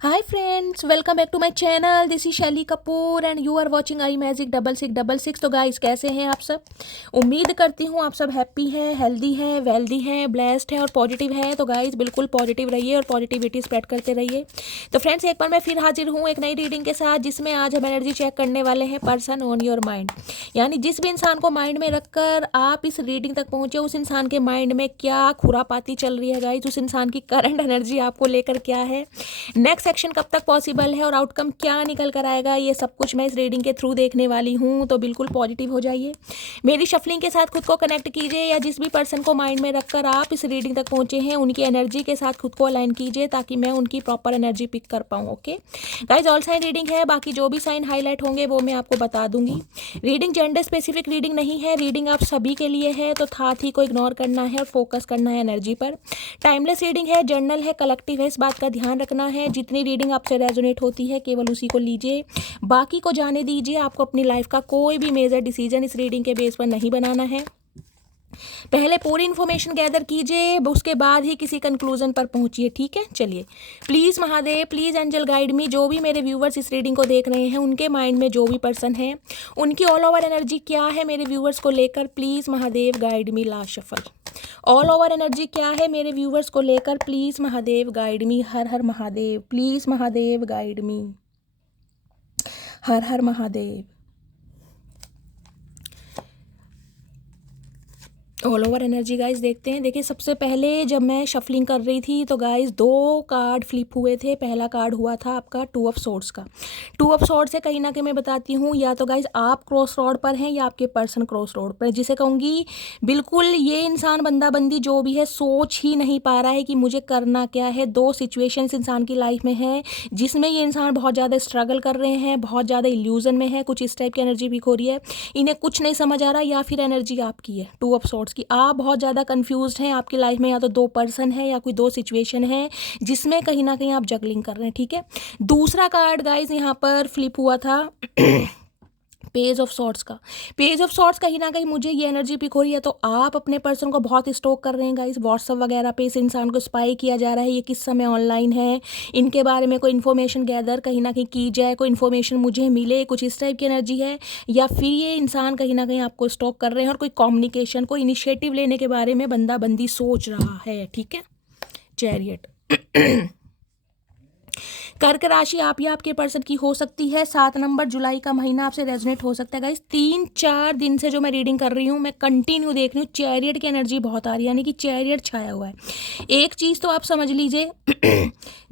Hi friends, welcome back to my channel. This is Shaily Kapoor and you are watching I Magic 6666। तो guys कैसे हैं आप सब। उम्मीद करती हूँ आप सब हैप्पी हैं, हेल्दी हैं, वेल्दी हैं, ब्लेस्ड हैं और पॉजिटिव हैं। तो गाइस बिल्कुल पॉजिटिव रहिए और पॉजिटिविटी स्प्रेड करते रहिए। तो फ्रेंड्स एक बार मैं फिर हाजिर हूँ एक नई रीडिंग के साथ, जिसमें आज हम एनर्जी चेक करने वाले हैं पर्सन ऑन योर माइंड। यानी जिस भी इंसान को माइंड में रखकर आप इस रीडिंग तक पहुँचे, उस इंसान के माइंड में क्या खुरापाती चल रही है गाइस, उस इंसान की करंट एनर्जी आपको लेकर क्या है, नेक्स्ट सेक्शन कब तक पॉसिबल है और आउटकम क्या निकल कर आएगा, ये सब कुछ मैं इस रीडिंग के थ्रू देखने वाली हूँ। तो बिल्कुल पॉजिटिव हो जाइए, मेरी शफलिंग के साथ खुद को कनेक्ट कीजिए, या जिस भी पर्सन को माइंड में रखकर आप इस रीडिंग तक पहुंचे हैं उनकी एनर्जी के साथ खुद को अलाइन कीजिए, ताकि मैं उनकी प्रॉपर एनर्जी पिक कर पाऊँ। Okay guys, all sign reading है, बाकी जो भी साइन हाईलाइट होंगे वो मैं आपको बता दूंगी। रीडिंग जेंडर स्पेसिफिक रीडिंग नहीं है, रीडिंग आप सभी के लिए है, तो साथ ही को इग्नोर करना है और फोकस करना है एनर्जी पर। टाइमलेस रीडिंग है, जर्नल है, कलेक्टिव है, इस बात का ध्यान रखना है। जितनी रीडिंग आपसे रेजोनेट होती है केवल उसी को लीजिए, बाकी को जाने दीजिए। आपको अपनी लाइफ का कोई भी मेजर डिसीजन इस रीडिंग के बेस पर नहीं बनाना है। पहले पूरी इन्फॉर्मेशन गैदर कीजिए, उसके बाद ही किसी कंक्लूजन पर पहुंचिए, ठीक है। चलिए, please Mahadev, please angel guide me. जो भी मेरे व्यूवर्स इस रीडिंग को देख रहे हैं, उनके माइंड में जो भी पर्सन है, उनकी ऑल ओवर एनर्जी क्या है मेरे व्यूवर्स को लेकर, please Mahadev guide me. Last shuffle, all over energy क्या है मेरे व्यूवर्स को लेकर, please Mahadev guide me. Her her Mahadev, please Mahadev guide me. Her her Mahadev. All over energy guys देखते हैं। देखिए, सबसे पहले जब मैं शफलिंग कर रही थी तो गाइज दो कार्ड फ्लिप हुए थे। पहला कार्ड हुआ था आपका टू ऑफ सोर्ड्स का। टू ऑफ सोर्ड से कहीं ना कहीं मैं बताती हूँ, या तो गाइज आप क्रॉस रोड पर हैं या आपके पर्सन क्रॉस रोड पर, जिसे कहूँगी बिल्कुल ये इंसान बंदा बंदी जो भी है सोच ही नहीं पा रहा है कि मुझे करना क्या है। दो सिचुएशंस इंसान की लाइफ में है जिसमें ये इंसान बहुत ज़्यादा स्ट्रगल कर रहे हैं, बहुत ज़्यादा इल्यूजन में है, कुछ इस टाइप की एनर्जी भी हो रही है, इन्हें कुछ नहीं समझ आ रहा, या फिर एनर्जी आपकी है टू ऑफ सॉर्ट्स की। आप बहुत ज़्यादा कंफ्यूज्ड हैं, आपकी लाइफ में या तो दो पर्सन है या कोई दो सिचुएशन है जिसमें कहीं ना कहीं आप जगलिंग कर रहे हैं, ठीक है। दूसरा कार्ड गाइज यहाँ पर फ्लिप हुआ था पेज ऑफ सॉर्ट्स का। पेज ऑफ सॉर्ट्स कहीं ना कहीं मुझे ये एनर्जी पिक हो रही है, तो आप अपने पर्सन को बहुत स्टॉक कर रहे हैं गाइस, व्हाट्सअप वगैरह पे इस इंसान को स्पाई किया जा रहा है, ये किस समय ऑनलाइन है, इनके बारे में कोई इन्फॉर्मेशन गैदर कहीं ना कहीं की जाए, कोई इन्फॉर्मेशन मुझे मिले, कुछ इस टाइप की एनर्जी है। या फिर ये इंसान कहीं ना कहीं आपको स्टॉक कर रहे हैं और कोई कम्युनिकेशन, कोई इनिशिएटिव लेने के बारे में बंदा बंदी सोच रहा है, ठीक है। चैरियट कर्क राशि आप या आपके पर्सन की हो सकती है। 7 नंबर जुलाई का महीना आपसे रेजोनेट हो सकता है गाइस। 3-4 दिन से जो मैं रीडिंग कर रही हूँ, मैं कंटिन्यू देख रही हूँ, चैरियट की एनर्जी बहुत आ रही है, यानी कि चैरियट छाया हुआ है। एक चीज़ तो आप समझ लीजिए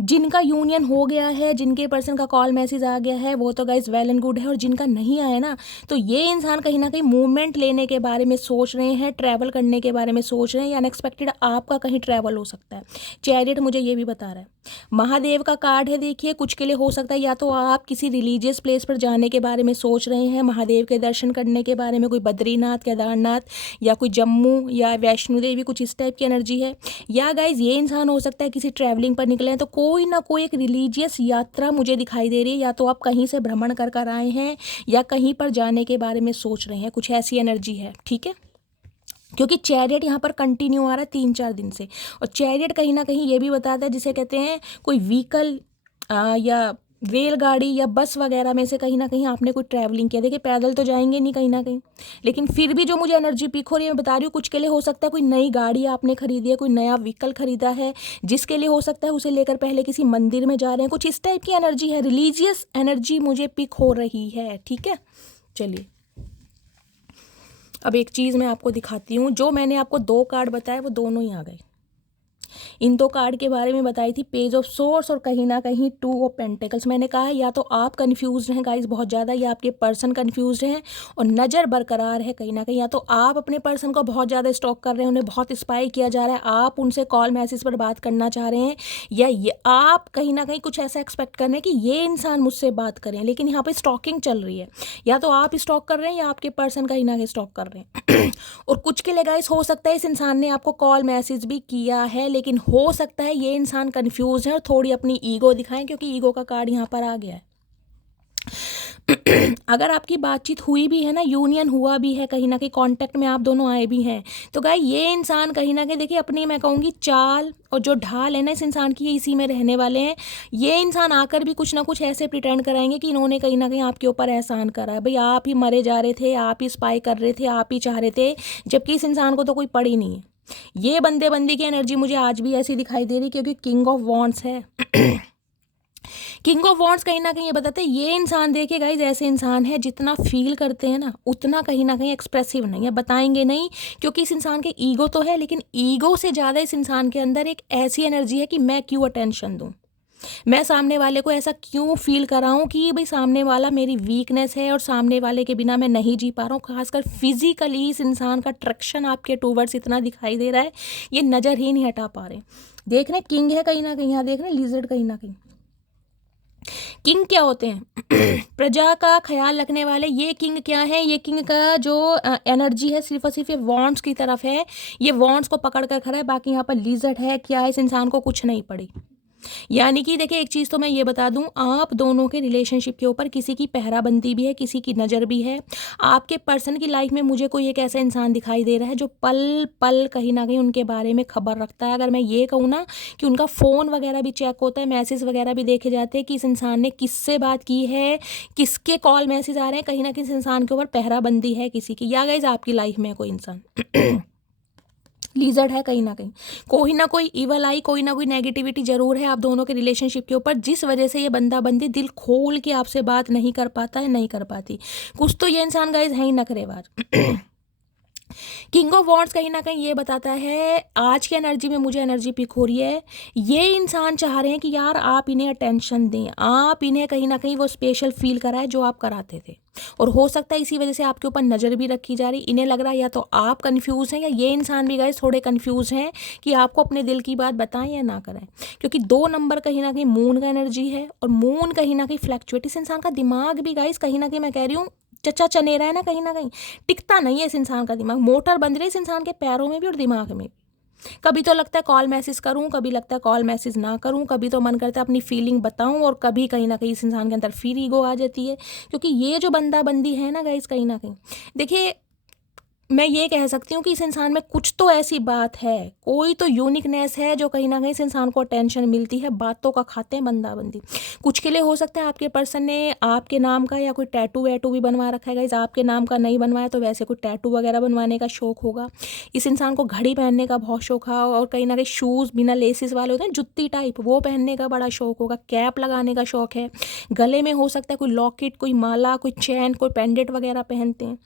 जिनका यूनियन हो गया है, जिनके पर्सन का कॉल मैसेज आ गया है, वो तो गाइस वेल एंड गुड है, और जिनका नहीं आया ना, तो ये इंसान कहीं ना कहीं मूवमेंट लेने के बारे में सोच रहे हैं, ट्रैवल करने के बारे में सोच रहे हैं, या अनएक्सपेक्टेड आपका कहीं ट्रैवल हो सकता है। चैरियट मुझे ये भी बता रहा है। महादेव का कार्ड है, देखिए कुछ के लिए हो सकता है या तो आप किसी रिलीजियस प्लेस पर जाने के बारे में सोच रहे हैं, महादेव के दर्शन करने के बारे में, कोई बद्रीनाथ, केदारनाथ, या कोई जम्मू या वैष्णो देवी, कुछ इस टाइप की एनर्जी है। या गाइज ये इंसान हो सकता है किसी ट्रैवलिंग पर निकले हैं, तो कोई ना कोई एक रिलीजियस यात्रा मुझे दिखाई दे रही है, या तो आप कहीं से भ्रमण कर कर आए हैं या कहीं पर जाने के बारे में सोच रहे हैं, कुछ ऐसी एनर्जी है, ठीक है। क्योंकि चैरियट यहाँ पर कंटिन्यू आ रहा है 3-4 दिन से, और चैरियट कहीं ना कहीं ये भी बताता है, जिसे कहते हैं कोई व्हीकल या रेलगाड़ी या बस वगैरह में से कहीं ना कहीं आपने कोई ट्रैवलिंग किया। देखिए पैदल तो जाएंगे नहीं कहीं ना कहीं, लेकिन फिर भी जो मुझे एनर्जी पिक हो रही है, मैं बता रही हूँ, कुछ के लिए हो सकता है कोई नई गाड़ी आपने खरीदी है, कोई नया व्हीकल खरीदा है, जिसके लिए हो सकता है उसे लेकर पहले किसी मंदिर में जा रहे हैं, कुछ इस टाइप की एनर्जी है, रिलीजियस एनर्जी मुझे पिक हो रही है, ठीक है। चलिए, अब एक चीज़ मैं आपको दिखाती हूँ। जो मैंने आपको 2 कार्ड बताए वो दोनों ही आ गए। इन 2 कार्ड के बारे में बताई थी, पेज ऑफ सोर्स और कहीं ना कहीं 2 ऑफ पेंटिकल्स। मैंने कहा या तो आप कंफ्यूज हैं गाइस बहुत ज़्यादा, या आपके पर्सन कंफ्यूज हैं और नज़र बरकरार है कहीं ना कहीं, या तो आप अपने पर्सन को बहुत ज़्यादा स्टॉक कर रहे हैं, उन्हें बहुत स्पाई किया जा रहा है, आप उनसे कॉल मैसेज पर बात करना चाह रहे हैं, या ये आप कहीं ना कहीं कुछ ऐसा एक्सपेक्ट कर रहे हैं कि ये इंसान मुझसे बात करें, लेकिन यहाँ पर स्टॉकिंग चल रही है। या तो आप स्टॉक कर रहे हैं या आपके पर्सन कहीं ना कहीं स्टॉक कर रहे हैं और कुछ के लिए गाइस हो सकता है इस इंसान ने आपको कॉल मैसेज भी किया है, लेकिन हो सकता है ये इंसान कंफ्यूज है और थोड़ी अपनी ईगो दिखाएं, क्योंकि ईगो का कार्ड यहाँ पर आ गया है। अगर आपकी बातचीत हुई भी है ना, यूनियन हुआ भी है, कहीं ना कहीं कांटेक्ट में आप दोनों आए भी हैं, तो गाइस ये इंसान कहीं ना कहीं देखिए अपनी मैं कहूँगी चाल और जो ढाल है ना इस इंसान की, ये इसी में रहने वाले हैं। ये इंसान आकर भी कुछ ना कुछ ऐसे प्रिटेंड कराएंगे कि इन्होंने कहीं ना कहीं आपके ऊपर एहसान करा है, भाई आप ही मरे जा रहे थे, आप ही स्पाई कर रहे थे, आप ही चाह रहे थे, जबकि इस इंसान को तो कोई पड़ी नहीं है। ये बंदे बंदी की एनर्जी मुझे आज भी ऐसी दिखाई दे रही, क्योंकि किंग ऑफ वॉन्ड्स है। किंग ऑफ वॉन्ड्स कहीं ना कहीं ये बताते हैं ये इंसान, देखिए गाइज ऐसे इंसान है जितना फील करते हैं ना उतना कहीं ना कहीं एक्सप्रेसिव नहीं है, बताएंगे नहीं, क्योंकि इस इंसान के ईगो तो है, लेकिन ईगो से ज़्यादा इस इंसान के अंदर एक ऐसी एनर्जी है कि मैं क्यों अटेंशन दूँ, मैं सामने वाले को ऐसा क्यों फील कराऊं कि भाई सामने वाला मेरी वीकनेस है और सामने वाले के बिना मैं नहीं जी पा रहा हूँ। खासकर फिजिकली इस इंसान का अट्रैक्शन आपके टूवर्ड्स इतना दिखाई दे रहा है, ये नज़र ही नहीं हटा पा रहे। देख रहे किंग है कहीं ना कहीं, यहाँ देख रहे लिजर्ड कहीं ना कहीं। किंग क्या होते हैं? प्रजा का ख्याल रखने वाले। ये किंग क्या है? ये किंग का जो एनर्जी है सिर्फ और सिर्फ ये वॉन्ड्स की तरफ है, ये वॉन्ड्स को पकड़ कर खड़ा है, बाकी यहाँ पर लिजर्ड है क्या है, इस इंसान को कुछ नहीं पड़ी। यानी कि देखिए एक चीज़ तो मैं ये बता दूं, आप दोनों के रिलेशनशिप के ऊपर किसी की पहराबंदी भी है, किसी की नज़र भी है। आपके पर्सन की लाइफ में मुझे कोई एक ऐसा इंसान दिखाई दे रहा है जो पल पल कहीं ना कहीं उनके बारे में खबर रखता है। अगर मैं ये कहूँ ना कि उनका फ़ोन वगैरह भी चेक होता है, मैसेज वगैरह भी देखे जाते हैं कि इस इंसान ने किससे बात की है, किसके कॉल मैसेज आ रहे हैं, कहीं ना कहीं इस इंसान के ऊपर पहराबंदी है किसी की। या गाइज आपकी लाइफ में कोई इंसान लीजर्ड है कहीं ना कोई इवल आई, कोई ना कोई नेगेटिविटी जरूर है आप दोनों के रिलेशनशिप के ऊपर, जिस वजह से ये बंदा बंदी दिल खोल के आपसे बात नहीं कर पाता है, नहीं कर पाती। कुछ तो ये इंसान गाइज है ही नखरेबाज। किंग ऑफ वॉन्ड्स कहीं ना कहीं ये बताता है, आज की एनर्जी में मुझे एनर्जी पिक हो रही है, ये इंसान चाह रहे हैं कि यार आप इन्हें अटेंशन दें, आप इन्हें कहीं ना कहीं वो स्पेशल फील कराए जो आप कराते थे, और हो सकता है इसी वजह से आपके ऊपर नज़र भी रखी जा रही। इन्हें लग रहा है या तो आप कंफ्यूज हैं या ये इंसान भी गाइस थोड़े कंफ्यूज हैं कि आपको अपने दिल की बात बताएं या ना करें, क्योंकि 2 नंबर कहीं ना कहीं मून का एनर्जी है, और मून कहीं ना कहीं फ्लैक्चुएट। इस इंसान का दिमाग भी गाइस कहीं ना कहीं मैं कह रही हूँ चचा चनेरा है ना, कहीं ना कहीं टिकता नहीं है इस इंसान का दिमाग। मोटर बंध रही है इस इंसान के पैरों में भी और दिमाग में भी। कभी तो लगता है कॉल मैसेज करूं, कभी लगता है कॉल मैसेज ना करूं, कभी तो मन करता है अपनी फीलिंग बताऊं, और कभी कहीं ना कहीं इस इंसान के अंदर फिर ईगो आ जाती है। क्योंकि ये जो बंदा बंदी है ना गाइस, कहीं ना कहीं देखिए मैं ये कह सकती हूँ कि इस इंसान में कुछ तो ऐसी बात है, कोई तो यूनिकनेस है जो कहीं ना कहीं इस इंसान को अटेंशन मिलती है। बातों का खाते हैं बंदा बंदी। कुछ के लिए हो सकता है आपके पर्सन ने आपके नाम का या कोई टैटू वैटू भी बनवा रखा है गाइस, आपके नाम का नहीं बनवाया तो वैसे कोई टैटू वगैरह बनवाने का शौक होगा। इस इंसान को घड़ी पहनने का बहुत शौक है, और कहीं ना कहीं शूज़ बिना लेसिस वाले होते हैं जुत्ती टाइप, वो पहनने का बड़ा शौक होगा। कैप लगाने का शौक है, गले में हो सकता है कोई लॉकेट, कोई माला, कोई चैन, कोई पेंडेंट वगैरह पहनते हैं।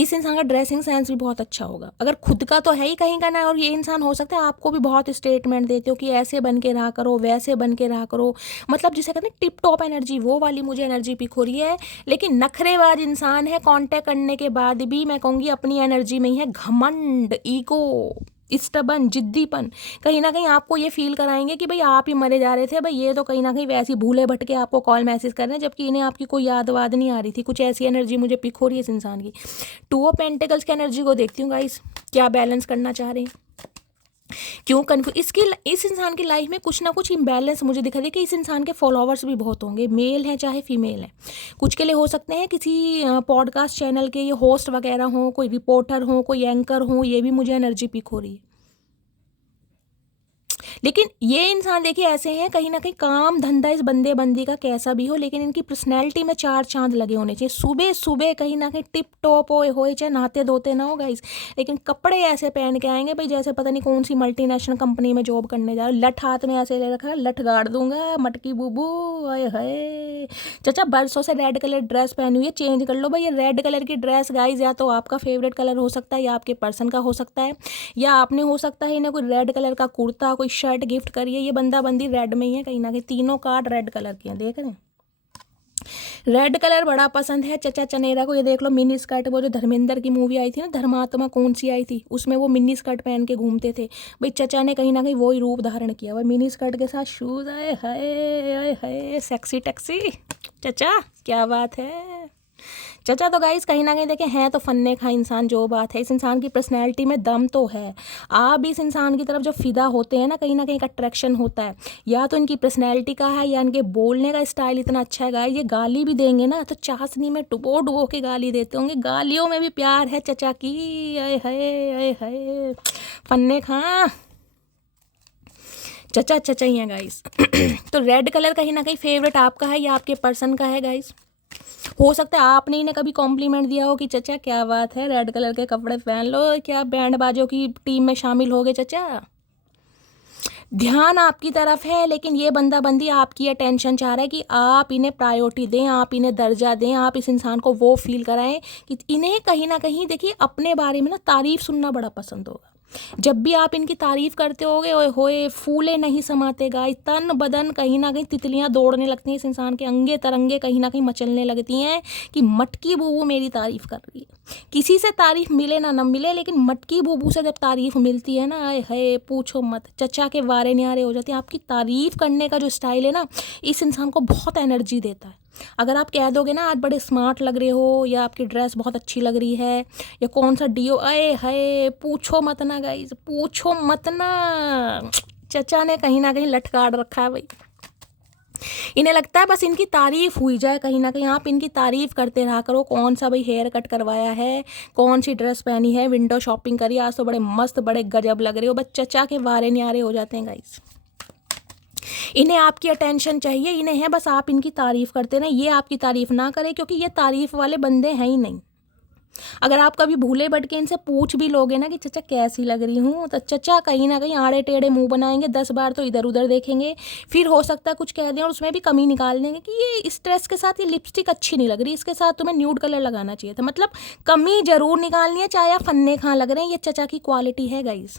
इस इंसान का ड्रेसिंग सेंस भी बहुत अच्छा होगा, अगर खुद का तो है ही कहीं का ना। और ये इंसान हो सकता है आपको भी बहुत स्टेटमेंट देते हो कि ऐसे बन के रहा करो, वैसे बन के रहा करो, मतलब जिसे कहते हैं टिप टॉप एनर्जी, वो वाली मुझे एनर्जी पिक हो रही है। लेकिन नखरेबाज इंसान है, कांटेक्ट करने के बाद भी मैं कहूँगी अपनी एनर्जी में ही है। घमंड, ईगो, स्टबन, जिद्दीपन, कहीं ना कहीं आपको ये फील कराएंगे कि भाई आप ही मरे जा रहे थे, भाई ये तो कहीं ना कहीं वैसे भूले भटके आपको कॉल मैसेज कर रहे हैं, जबकि इन्हें आपकी कोई याद वाद नहीं आ रही थी। कुछ ऐसी एनर्जी मुझे पिक हो रही है इस इंसान की। 2 ऑफ पेंटिकल्स की एनर्जी को देखती हूँ गाइस, क्या बैलेंस करना चाह रहे हैं, क्यों कन्फ्यूज। इस इंसान की लाइफ में कुछ ना कुछ इम्बैलेंस मुझे दिखा दे कि इस इंसान के फॉलोअर्स भी बहुत होंगे, मेल हैं चाहे फीमेल हैं। कुछ के लिए हो सकते हैं किसी पॉडकास्ट चैनल के ये होस्ट वगैरह हों, कोई रिपोर्टर हों, कोई एंकर हों, ये भी मुझे एनर्जी पिक हो रही है। लेकिन ये इंसान देखिए ऐसे हैं, कहीं ना कहीं काम धंधा इस बंदे बंदी का कैसा भी हो, लेकिन इनकी पर्सनैलिटी में 4 चांद लगे होने चाहिए। सुबह सुबह कहीं ना कहीं टिप टॉप हो चाहे नहाते धोते ना हो गाइस, लेकिन कपड़े ऐसे पहन के आएंगे भाई जैसे पता नहीं कौन सी मल्टीनेशनल कंपनी में जॉब करने जा रहे हो। लठ हाथ में ऐसे ले रखा है, लठ गाड़ दूंगा, मटकी बुबू, आए हाय। चाचा बरसों से रेड कलर ड्रेस पहनी हुई है, चेंज कर लो भाई। ये रेड कलर की ड्रेस गाइस या तो आपका फेवरेट कलर हो सकता है, या आपके पर्सन का हो सकता है, या आपने हो सकता है इन्हें कोई रेड कलर का कुर्ता, कोई शर्ट गिफ्ट करिए। ये बंदा बंदी रेड में ही है कहीं ना कहीं, तीनों कार्ड रेड कलर के हैं, देख रहे हैं। रेड कलर बड़ा पसंद है चचा चनेरा को। ये देख लो मिनी स्कर्ट, वो जो धर्मेंद्र की मूवी आई थी ना, धर्मात्मा कौन सी आई थी, उसमें वो मिनी स्कर्ट पहन के घूमते थे भाई। चचा ने कहीं ना कहीं वो ही रूप धारण किया भाई, मिनी स्कर्ट के साथ शूज। आए हाय आए हाय, सेक्सी टैक्सी चचा, क्या बात है। चचा तो गाइस कहीं ना कहीं देखें हैं तो फन्ने खा इंसान, जो बात है इस इंसान की पर्सनैलिटी में दम तो है। आप भी इस इंसान की तरफ जो फिदा होते हैं ना, कहीं एक अट्रैक्शन होता है, या तो इनकी पर्सनैलिटी का है या इनके बोलने का स्टाइल इतना अच्छा है गाइस। ये गाली भी देंगे ना तो चाशनी में डुबो डुबो के गाली देते होंगे, गालियों में भी प्यार है चचा की। आए हाय फन्ने खा चचा चचा ही है गाइस। तो रेड कलर कहीं ना कहीं फेवरेट आपका है या आपके पर्सन का है गाइस। हो सकता है आपने इन्हें कभी कॉम्प्लीमेंट दिया हो कि चचा क्या बात है, रेड कलर के कपड़े पहन लो, क्या बैंड बाजों की टीम में शामिल हो गए चचा। ध्यान आपकी तरफ है, लेकिन ये बंदा बंदी आपकी अटेंशन चाह रहा है कि आप इन्हें प्रायोरिटी दें, आप इन्हें दर्जा दें, आप इस इंसान को वो फील कराएं कि इन्हें कहीं ना कहीं देखिए अपने बारे में ना तारीफ सुनना बड़ा पसंद होगा। जब भी आप इनकी तारीफ करते होगे, ओए होए फूले नहीं समाते गाइस, तन बदन कहीं ना कहीं तितलियां दौड़ने लगती हैं, इस इंसान के अंगे तरंगे कहीं ना कहीं मचलने लगती हैं कि मटकी बूबू मेरी तारीफ कर रही है। किसी से तारीफ मिले ना मिले, लेकिन मटकी बूबू से जब तारीफ मिलती है ना, आए हाय पूछो मत, चचा के वारे न्यारे हो जाते हैं। आपकी तारीफ करने का जो स्टाइल है ना, इस इंसान को बहुत एनर्जी देता है। अगर आप कह दोगे ना आज बड़े स्मार्ट लग रहे हो, या आपकी ड्रेस बहुत अच्छी लग रही है, या कौन सा डीओ, आए हाय पूछो मत ना गाइस, पूछो मत ना। चचा ने कहीं ना कहीं लटकाड़ रखा है भाई। इन्हें लगता है बस इनकी तारीफ हुई जाए, कहीं ना कहीं आप इनकी तारीफ करते रहा करो। कौन सा भाई हेयर कट करवाया है, कौन सी ड्रेस पहनी है, विंडो शॉपिंग करी, आज तो बड़े मस्त बड़े गजब लग रहे हो। बस चचा के वारे न्यारे हो जाते हैं गाइस। इन्हें आपकी अटेंशन चाहिए, इन्हें है बस आप इनकी तारीफ करते रहें, ये आपकी तारीफ ना करें, क्योंकि ये तारीफ वाले बंदे हैं ही नहीं। अगर आप कभी भूले भटके इनसे पूछ भी लोगे ना कि चचा कैसी लग रही हूँ, तो चचा कहीं ना कहीं आड़े टेढ़े मुंह बनाएंगे, 10 बार तो इधर उधर देखेंगे, फिर हो सकता है कुछ कह दें और उसमें भी कमी निकाल देंगे कि ये इस ड्रेस के साथ ये लिपस्टिक अच्छी नहीं लग रही, इसके साथ तुम्हें न्यूड कलर लगाना चाहिए था। मतलब कमी जरूर निकालनी है, चाहे आप फन्ने खां लग रहे हैं। ये चचा की क्वालिटी है गाइस।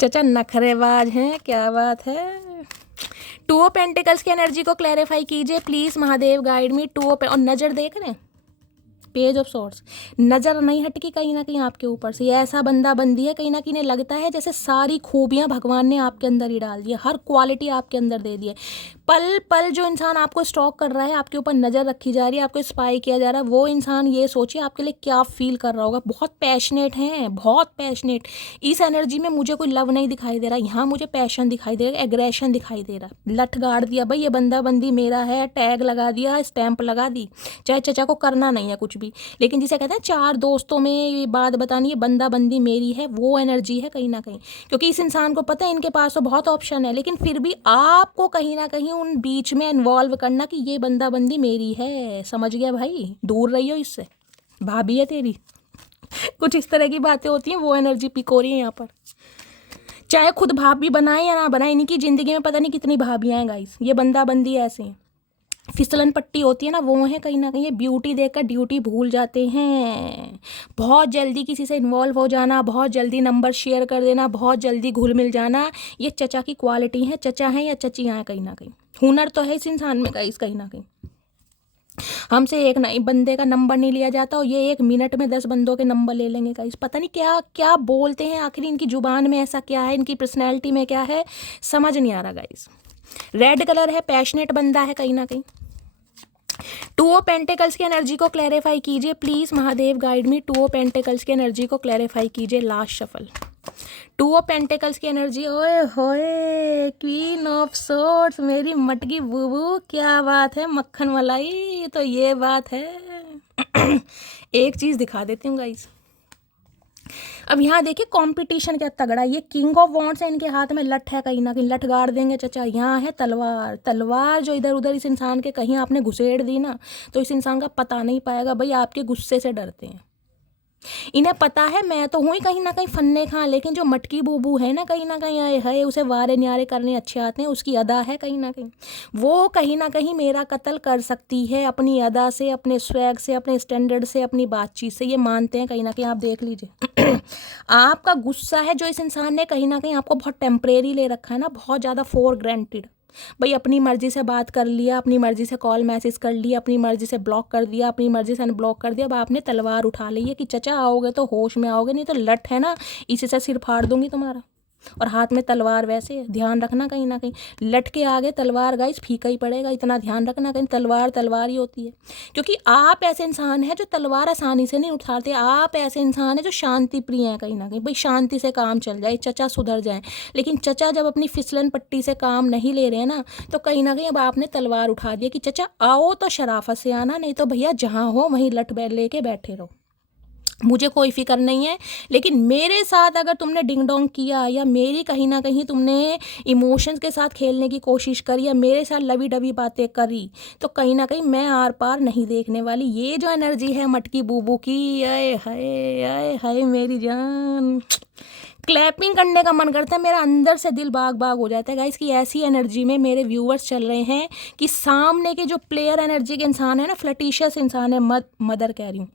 चचा नखरेबाज हैं, क्या बात है। टू ऑफ पेंटिकल्स की एनर्जी को क्लैरिफाई कीजिए please Mahadev, guide me. Two of, और नजर देख रहे हैं, पेज ऑफ सॉर्ट्स, नजर नहीं हटकी कहीं ना कहीं आपके ऊपर से। ये ऐसा बंदा बंदी है कहीं ना कहीं लगता है जैसे सारी खूबियां भगवान ने आपके अंदर ही डाल दी है, हर क्वालिटी आपके अंदर दे दी है। पल पल जो इंसान आपको स्टॉक कर रहा है, आपके ऊपर नज़र रखी जा रही है, आपको स्पाई किया जा रहा है, वो इंसान ये सोचिए आपके लिए क्या फील कर रहा होगा। बहुत पैशनेट हैं, बहुत पैशनेट। इस एनर्जी में मुझे कोई लव नहीं दिखाई दे रहा, यहाँ मुझे पैशन दिखाई दे रहा है, एग्रेशन दिखाई दे रहा है। लठ गाड़ दिया भाई, ये बंदा बंदी मेरा है, टैग लगा दिया, स्टैंप लगा दी, चाहे चचा को करना नहीं है कुछ भी, लेकिन जिसे कहते हैं चार दोस्तों में ये बात बतानी है, बंदा बंदी मेरी है, वो एनर्जी है कहीं ना कहीं। क्योंकि इस इंसान को पता है इनके पास तो बहुत ऑप्शन है, लेकिन फिर भी आपको कहीं ना कहीं उन बीच में इन्वॉल्व करना कि ये बंदा बंदी मेरी है। समझ गया भाई, दूर रहियो इससे, भाभी है तेरी। कुछ इस तरह की बातें होती हैं, वो एनर्जी पिक हो रही है यहाँ पर। चाहे खुद भाभी बनाए या ना बनाए, इनकी ज़िंदगी में पता नहीं कितनी भाभियाँ हैं गाइस। ये बंदा बंदी ऐसे हैं, फिसलन पट्टी होती है ना, वो है कहीं ना कहीं। ये ब्यूटी देखकर ड्यूटी भूल जाते हैं। बहुत जल्दी किसी से इन्वॉल्व हो जाना, बहुत जल्दी नंबर शेयर कर देना, बहुत जल्दी घुल मिल जाना, ये चचा की क्वालिटी है। चचा हैं या चचियाँ हैं कहीं ना कहीं, हुनर तो है इस इंसान में गाइस कहीं ना कहीं। हमसे एक नहीं बंदे का नंबर नहीं लिया जाता, और ये 1 मिनट में 10 बंदों के नंबर ले लेंगे गाइस। पता नहीं क्या क्या बोलते हैं, आखिर इनकी जुबान में ऐसा क्या है, इनकी पर्सनैलिटी में क्या है, समझ नहीं आ रहा गाइस। रेड कलर है, पैशनेट बंदा है कहीं ना कहीं। टू ऑफ पेंटिकल्स की एनर्जी को क्लैरिफाई कीजिए please Mahadev, guide me. Two of pentacles की एनर्जी को क्लैरिफाई कीजिए, last shuffle. Two of pentacles की एनर्जी, ओए होए क्वीन ऑफ सोर्ड्स, मेरी मटकी बूबू, क्या बात है मक्खन मलाई। तो ये बात है। एक चीज दिखा देती हूँ गाइस। अब यहाँ देखिए कंपटीशन क्या तगड़ा। ये किंग ऑफ वॉन्ड्स है, इनके हाथ में लठ है, कहीं ना कहीं लठ गाड़ देंगे चचा। यहाँ है तलवार, तलवार जो इधर उधर इस इंसान के कहीं आपने घुसेड़ दी ना, तो इस इंसान का पता नहीं पाएगा भाई। आपके गुस्से से डरते हैं, इन्हें पता है मैं तो हूँ ही कहीं ना कहीं फन्ने खां, लेकिन जो मटकी बूबू है ना कहीं ना कहीं आए है, उसे वारे न्यारे करने अच्छे आते हैं, उसकी अदा है कहीं ना कहीं, वो कहीं ना कहीं मेरा कत्ल कर सकती है अपनी अदा से, अपने स्वैग से, अपने स्टैंडर्ड से, अपनी बातचीत से। ये मानते हैं कहीं ना कहीं, आप देख लीजिए। आपका गुस्सा है जो इस इंसान ने कहीं ना कहीं आपको बहुत टेम्परेरी ले रखा है ना, बहुत ज़्यादा फॉर ग्रांटेड भाई। अपनी मर्जी से बात कर लिया, अपनी मर्जी से कॉल मैसेज कर लिया, अपनी मर्जी से ब्लॉक कर दिया, अपनी मर्जी से अनब्लॉक कर दिया। अब आपने तलवार उठा ली है कि चचा आओगे तो होश में आओगे, नहीं तो लठ है ना इसी से सिर फाड़ दूंगी तुम्हारा। और हाथ में तलवार वैसे है, ध्यान रखना कहीं ना कहीं लट के आगे तलवार गाइस फीका ही पड़ेगा, इतना ध्यान रखना, कहीं तलवार तलवार ही होती है। क्योंकि आप ऐसे इंसान हैं जो तलवार आसानी से नहीं उठाते, आप ऐसे इंसान हैं जो शांति प्रिय हैं कहीं ना कहीं, भाई शांति से काम चल जाए, चचा सुधर जाए। लेकिन चचा जब अपनी फिसलन पट्टी से काम नहीं ले रहे हैं ना, तो कहीं ना कहीं अब आपने तलवार उठा दिया कि चचा आओ तो शराफत से आना, नहीं तो भैया जहाँ हो वहीं लट बैठ लेके बैठे रहो, मुझे कोई फिक्र नहीं है। लेकिन मेरे साथ अगर तुमने डिंग डोंग किया या मेरी कहीं ना कहीं तुमने इमोशंस के साथ खेलने की कोशिश करी या मेरे साथ लवी डबी बातें करी, तो कहीं ना कहीं मैं आर पार नहीं देखने वाली। ये जो एनर्जी है मटकी बूबू की, आए हाय मेरी जान, क्लैपिंग करने का मन करता है, मेरा अंदर से दिल बाग बाग हो जाता है गाइस कि ऐसी एनर्जी में मेरे व्यूअर्स चल रहे हैं कि सामने के जो प्लेयर एनर्जी के इंसान है ना, फ्लटिशियस इंसान है, मदर कह रही हूँ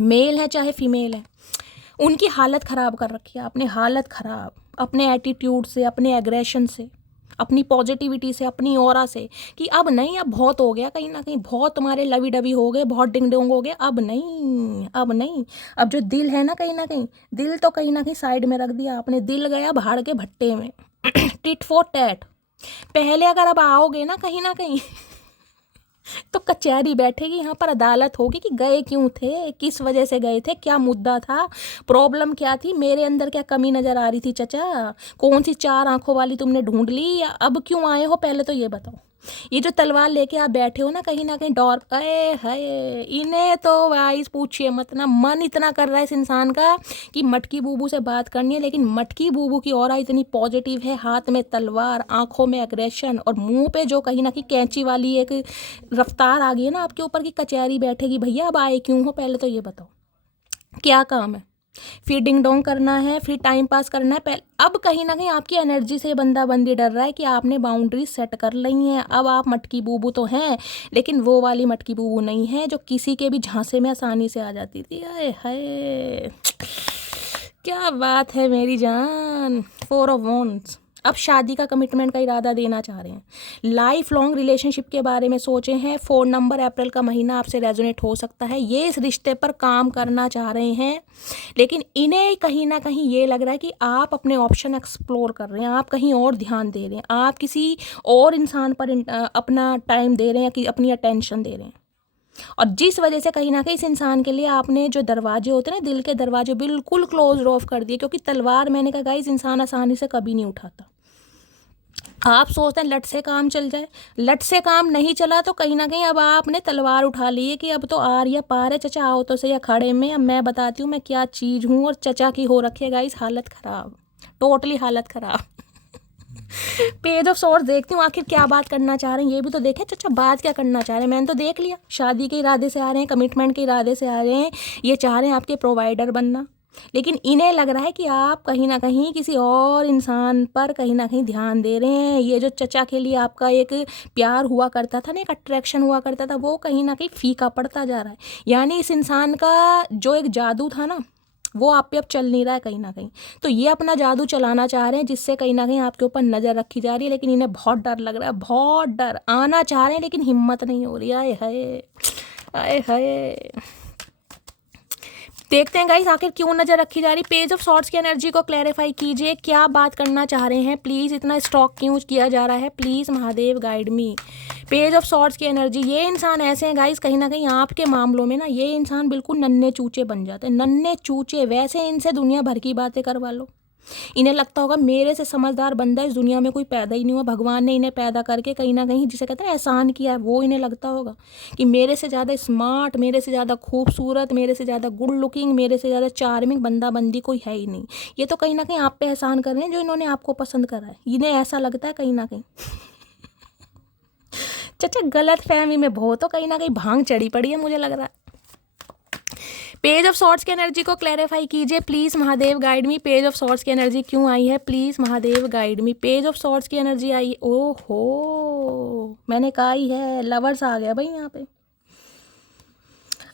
मेल है चाहे फीमेल है, उनकी हालत ख़राब कर रखी है आपने, हालत ख़राब अपने एटीट्यूड से, अपने एग्रेशन से, अपनी पॉजिटिविटी से, अपनी ऑरा से, कि अब नहीं, अब बहुत हो गया कहीं ना कहीं, बहुत तुम्हारे लवी डबी हो गए, बहुत डिंग डोंग हो गए, अब नहीं, अब नहीं। अब जो दिल है ना कहीं ना कहीं, दिल तो कहीं ना कहीं साइड में रख दिया आपने, दिल गया भाड़ के भट्टे में टिट फॉर टैट। पहले अगर अब आओगे ना कहीं ना कहीं तो कचहरी बैठेगी, यहाँ पर अदालत होगी कि गए क्यों थे, किस वजह से गए थे, क्या मुद्दा था, प्रॉब्लम क्या थी, मेरे अंदर क्या कमी नज़र आ रही थी चचा, कौन सी चार आंखों वाली तुमने ढूंढ ली, या अब क्यों आए हो, पहले तो ये बताओ। ये जो तलवार लेके आप बैठे हो ना कहीं ना कहीं डॉर, अरे हाय इन्हें तो वाइस पूछिए मत ना, मन इतना कर रहा है इस इंसान का कि मटकी बूबू से बात करनी है, लेकिन मटकी बूबू की ऑरा इतनी पॉजिटिव है, हाथ में तलवार, आंखों में एग्रेशन और मुंह पे जो कहीं ना कहीं कैंची वाली एक रफ्तार आ गई है ना आपके ऊपर की कचहरी बैठेगी। भैया अब आए क्यों हो, पहले तो ये बताओ, क्या काम है, फिर डिंग डोंग करना है, फिर टाइम पास करना है, पहले अब कहीं ना कहीं आपकी एनर्जी से बंदा बंदी डर रहा है कि आपने बाउंड्री सेट कर ली हैं। अब आप मटकी बूबू तो हैं, लेकिन वो वाली मटकी बूबू नहीं है जो किसी के भी झांसे में आसानी से आ जाती थी। आए हाय क्या बात है मेरी जान, 4 ऑफ वॉन्ड्स। अब शादी का कमिटमेंट का इरादा देना चाह रहे हैं, लाइफ लॉन्ग रिलेशनशिप के बारे में सोचे हैं। 4 नंबर अप्रैल का महीना आपसे रेजोनेट हो सकता है, ये इस रिश्ते पर काम करना चाह रहे हैं, लेकिन इन्हें कहीं ना कहीं ये लग रहा है कि आप अपने ऑप्शन एक्सप्लोर कर रहे हैं, आप कहीं और ध्यान दे रहे हैं, आप किसी और इंसान पर अपना टाइम दे रहे हैं, कि अपनी अटेंशन दे रहे हैं। और जिस वजह से कहीं ना कहीं इस इंसान के लिए आपने जो दरवाजे होते हैं ना, दिल के दरवाजे बिल्कुल क्लोज ऑफ कर दिए, क्योंकि तलवार मैंने कहा गाइस इंसान आसानी से कभी नहीं उठाता। आप सोचते हैं लट से काम चल जाए, लट से काम नहीं चला तो कहीं ना कहीं अब आपने तलवार उठा ली है कि अब तो आर या पार है, चचा आओ तो सही या खड़े में, अब मैं बताती हूँ मैं क्या चीज़ हूँ। और चचा की हो रखी है गाइस हालत ख़राब, टोटली हालत ख़राब पेज ऑफ सॉर्ट्स देखती हूँ आखिर क्या बात करना चाह रहे हैं, ये भी तो देखें चचा बात क्या करना चाह रहे हैं। मैंने तो देख लिया, शादी के इरादे से आ रहे हैं, कमिटमेंट के इरादे से आ रहे हैं, ये चाह रहे हैं आपके प्रोवाइडर बनना, लेकिन इन्हें लग रहा है कि आप कहीं ना कहीं किसी और इंसान पर कहीं ना कहीं ध्यान दे रहे हैं। ये जो चचा के लिए आपका एक प्यार हुआ करता था ना, एक अट्रैक्शन हुआ करता था, वो कहीं ना कहीं फीका पड़ता जा रहा है। यानी इस इंसान का जो एक जादू था ना, वो आप पे अब चल नहीं रहा है कहीं ना कहीं, तो ये अपना जादू चलाना चाह रहे हैं, जिससे कहीं ना कहीं आपके ऊपर नज़र रखी जा रही है। लेकिन इन्हें बहुत डर लग रहा है, बहुत डर, आना चाह रहे हैं लेकिन हिम्मत नहीं हो रही। आए हाय आए हाय, देखते हैं गाइस आखिर क्यों नज़र रखी जा रही। पेज ऑफ सॉर्ट्स की एनर्जी को क्लैरिफाई कीजिए, क्या बात करना चाह रहे हैं प्लीज़, इतना स्टॉक क्यों किया जा रहा है, please Mahadev guide me. Page of swords की एनर्जी, ये इंसान ऐसे हैं गाइस कहीं ना कहीं आपके मामलों में ना, ये इंसान बिल्कुल नन्हे चूचे बन जाते हैं, नन्हे चूचे, वैसे इनसे दुनिया भर की बातें करवा लो। इन्हें लगता होगा मेरे से समझदार बंदा इस दुनिया में कोई पैदा ही नहीं हुआ, भगवान ने इन्हें पैदा करके कहीं ना कहीं जिसे कहते हैं एहसान किया है, वो इन्हें लगता होगा कि मेरे से ज़्यादा स्मार्ट, मेरे से ज़्यादा खूबसूरत, मेरे से ज़्यादा गुड लुकिंग, मेरे से ज़्यादा चार्मिंग बंदा बंदी कोई है ही नहीं। ये तो कहीं ना कहीं आप पे एहसान कर रहे हैं जो इन्होंने आपको पसंद करा है, इन्हें ऐसा लगता है कहीं ना कहीं चाचा गलत फहमी में बहुत हो, कहीं ना कहीं भांग चढ़ी पड़ी है मुझे लग रहा है। पेज ऑफ सॉर्ट्स की एनर्जी को क्लैरिफाई कीजिए please Mahadev guide me. Page of swords की एनर्जी क्यों आई है, please Mahadev guide me. Page of swords की एनर्जी आई, ओहो मैंने कहा ही है, लवर्स आ गया भाई यहाँ पे।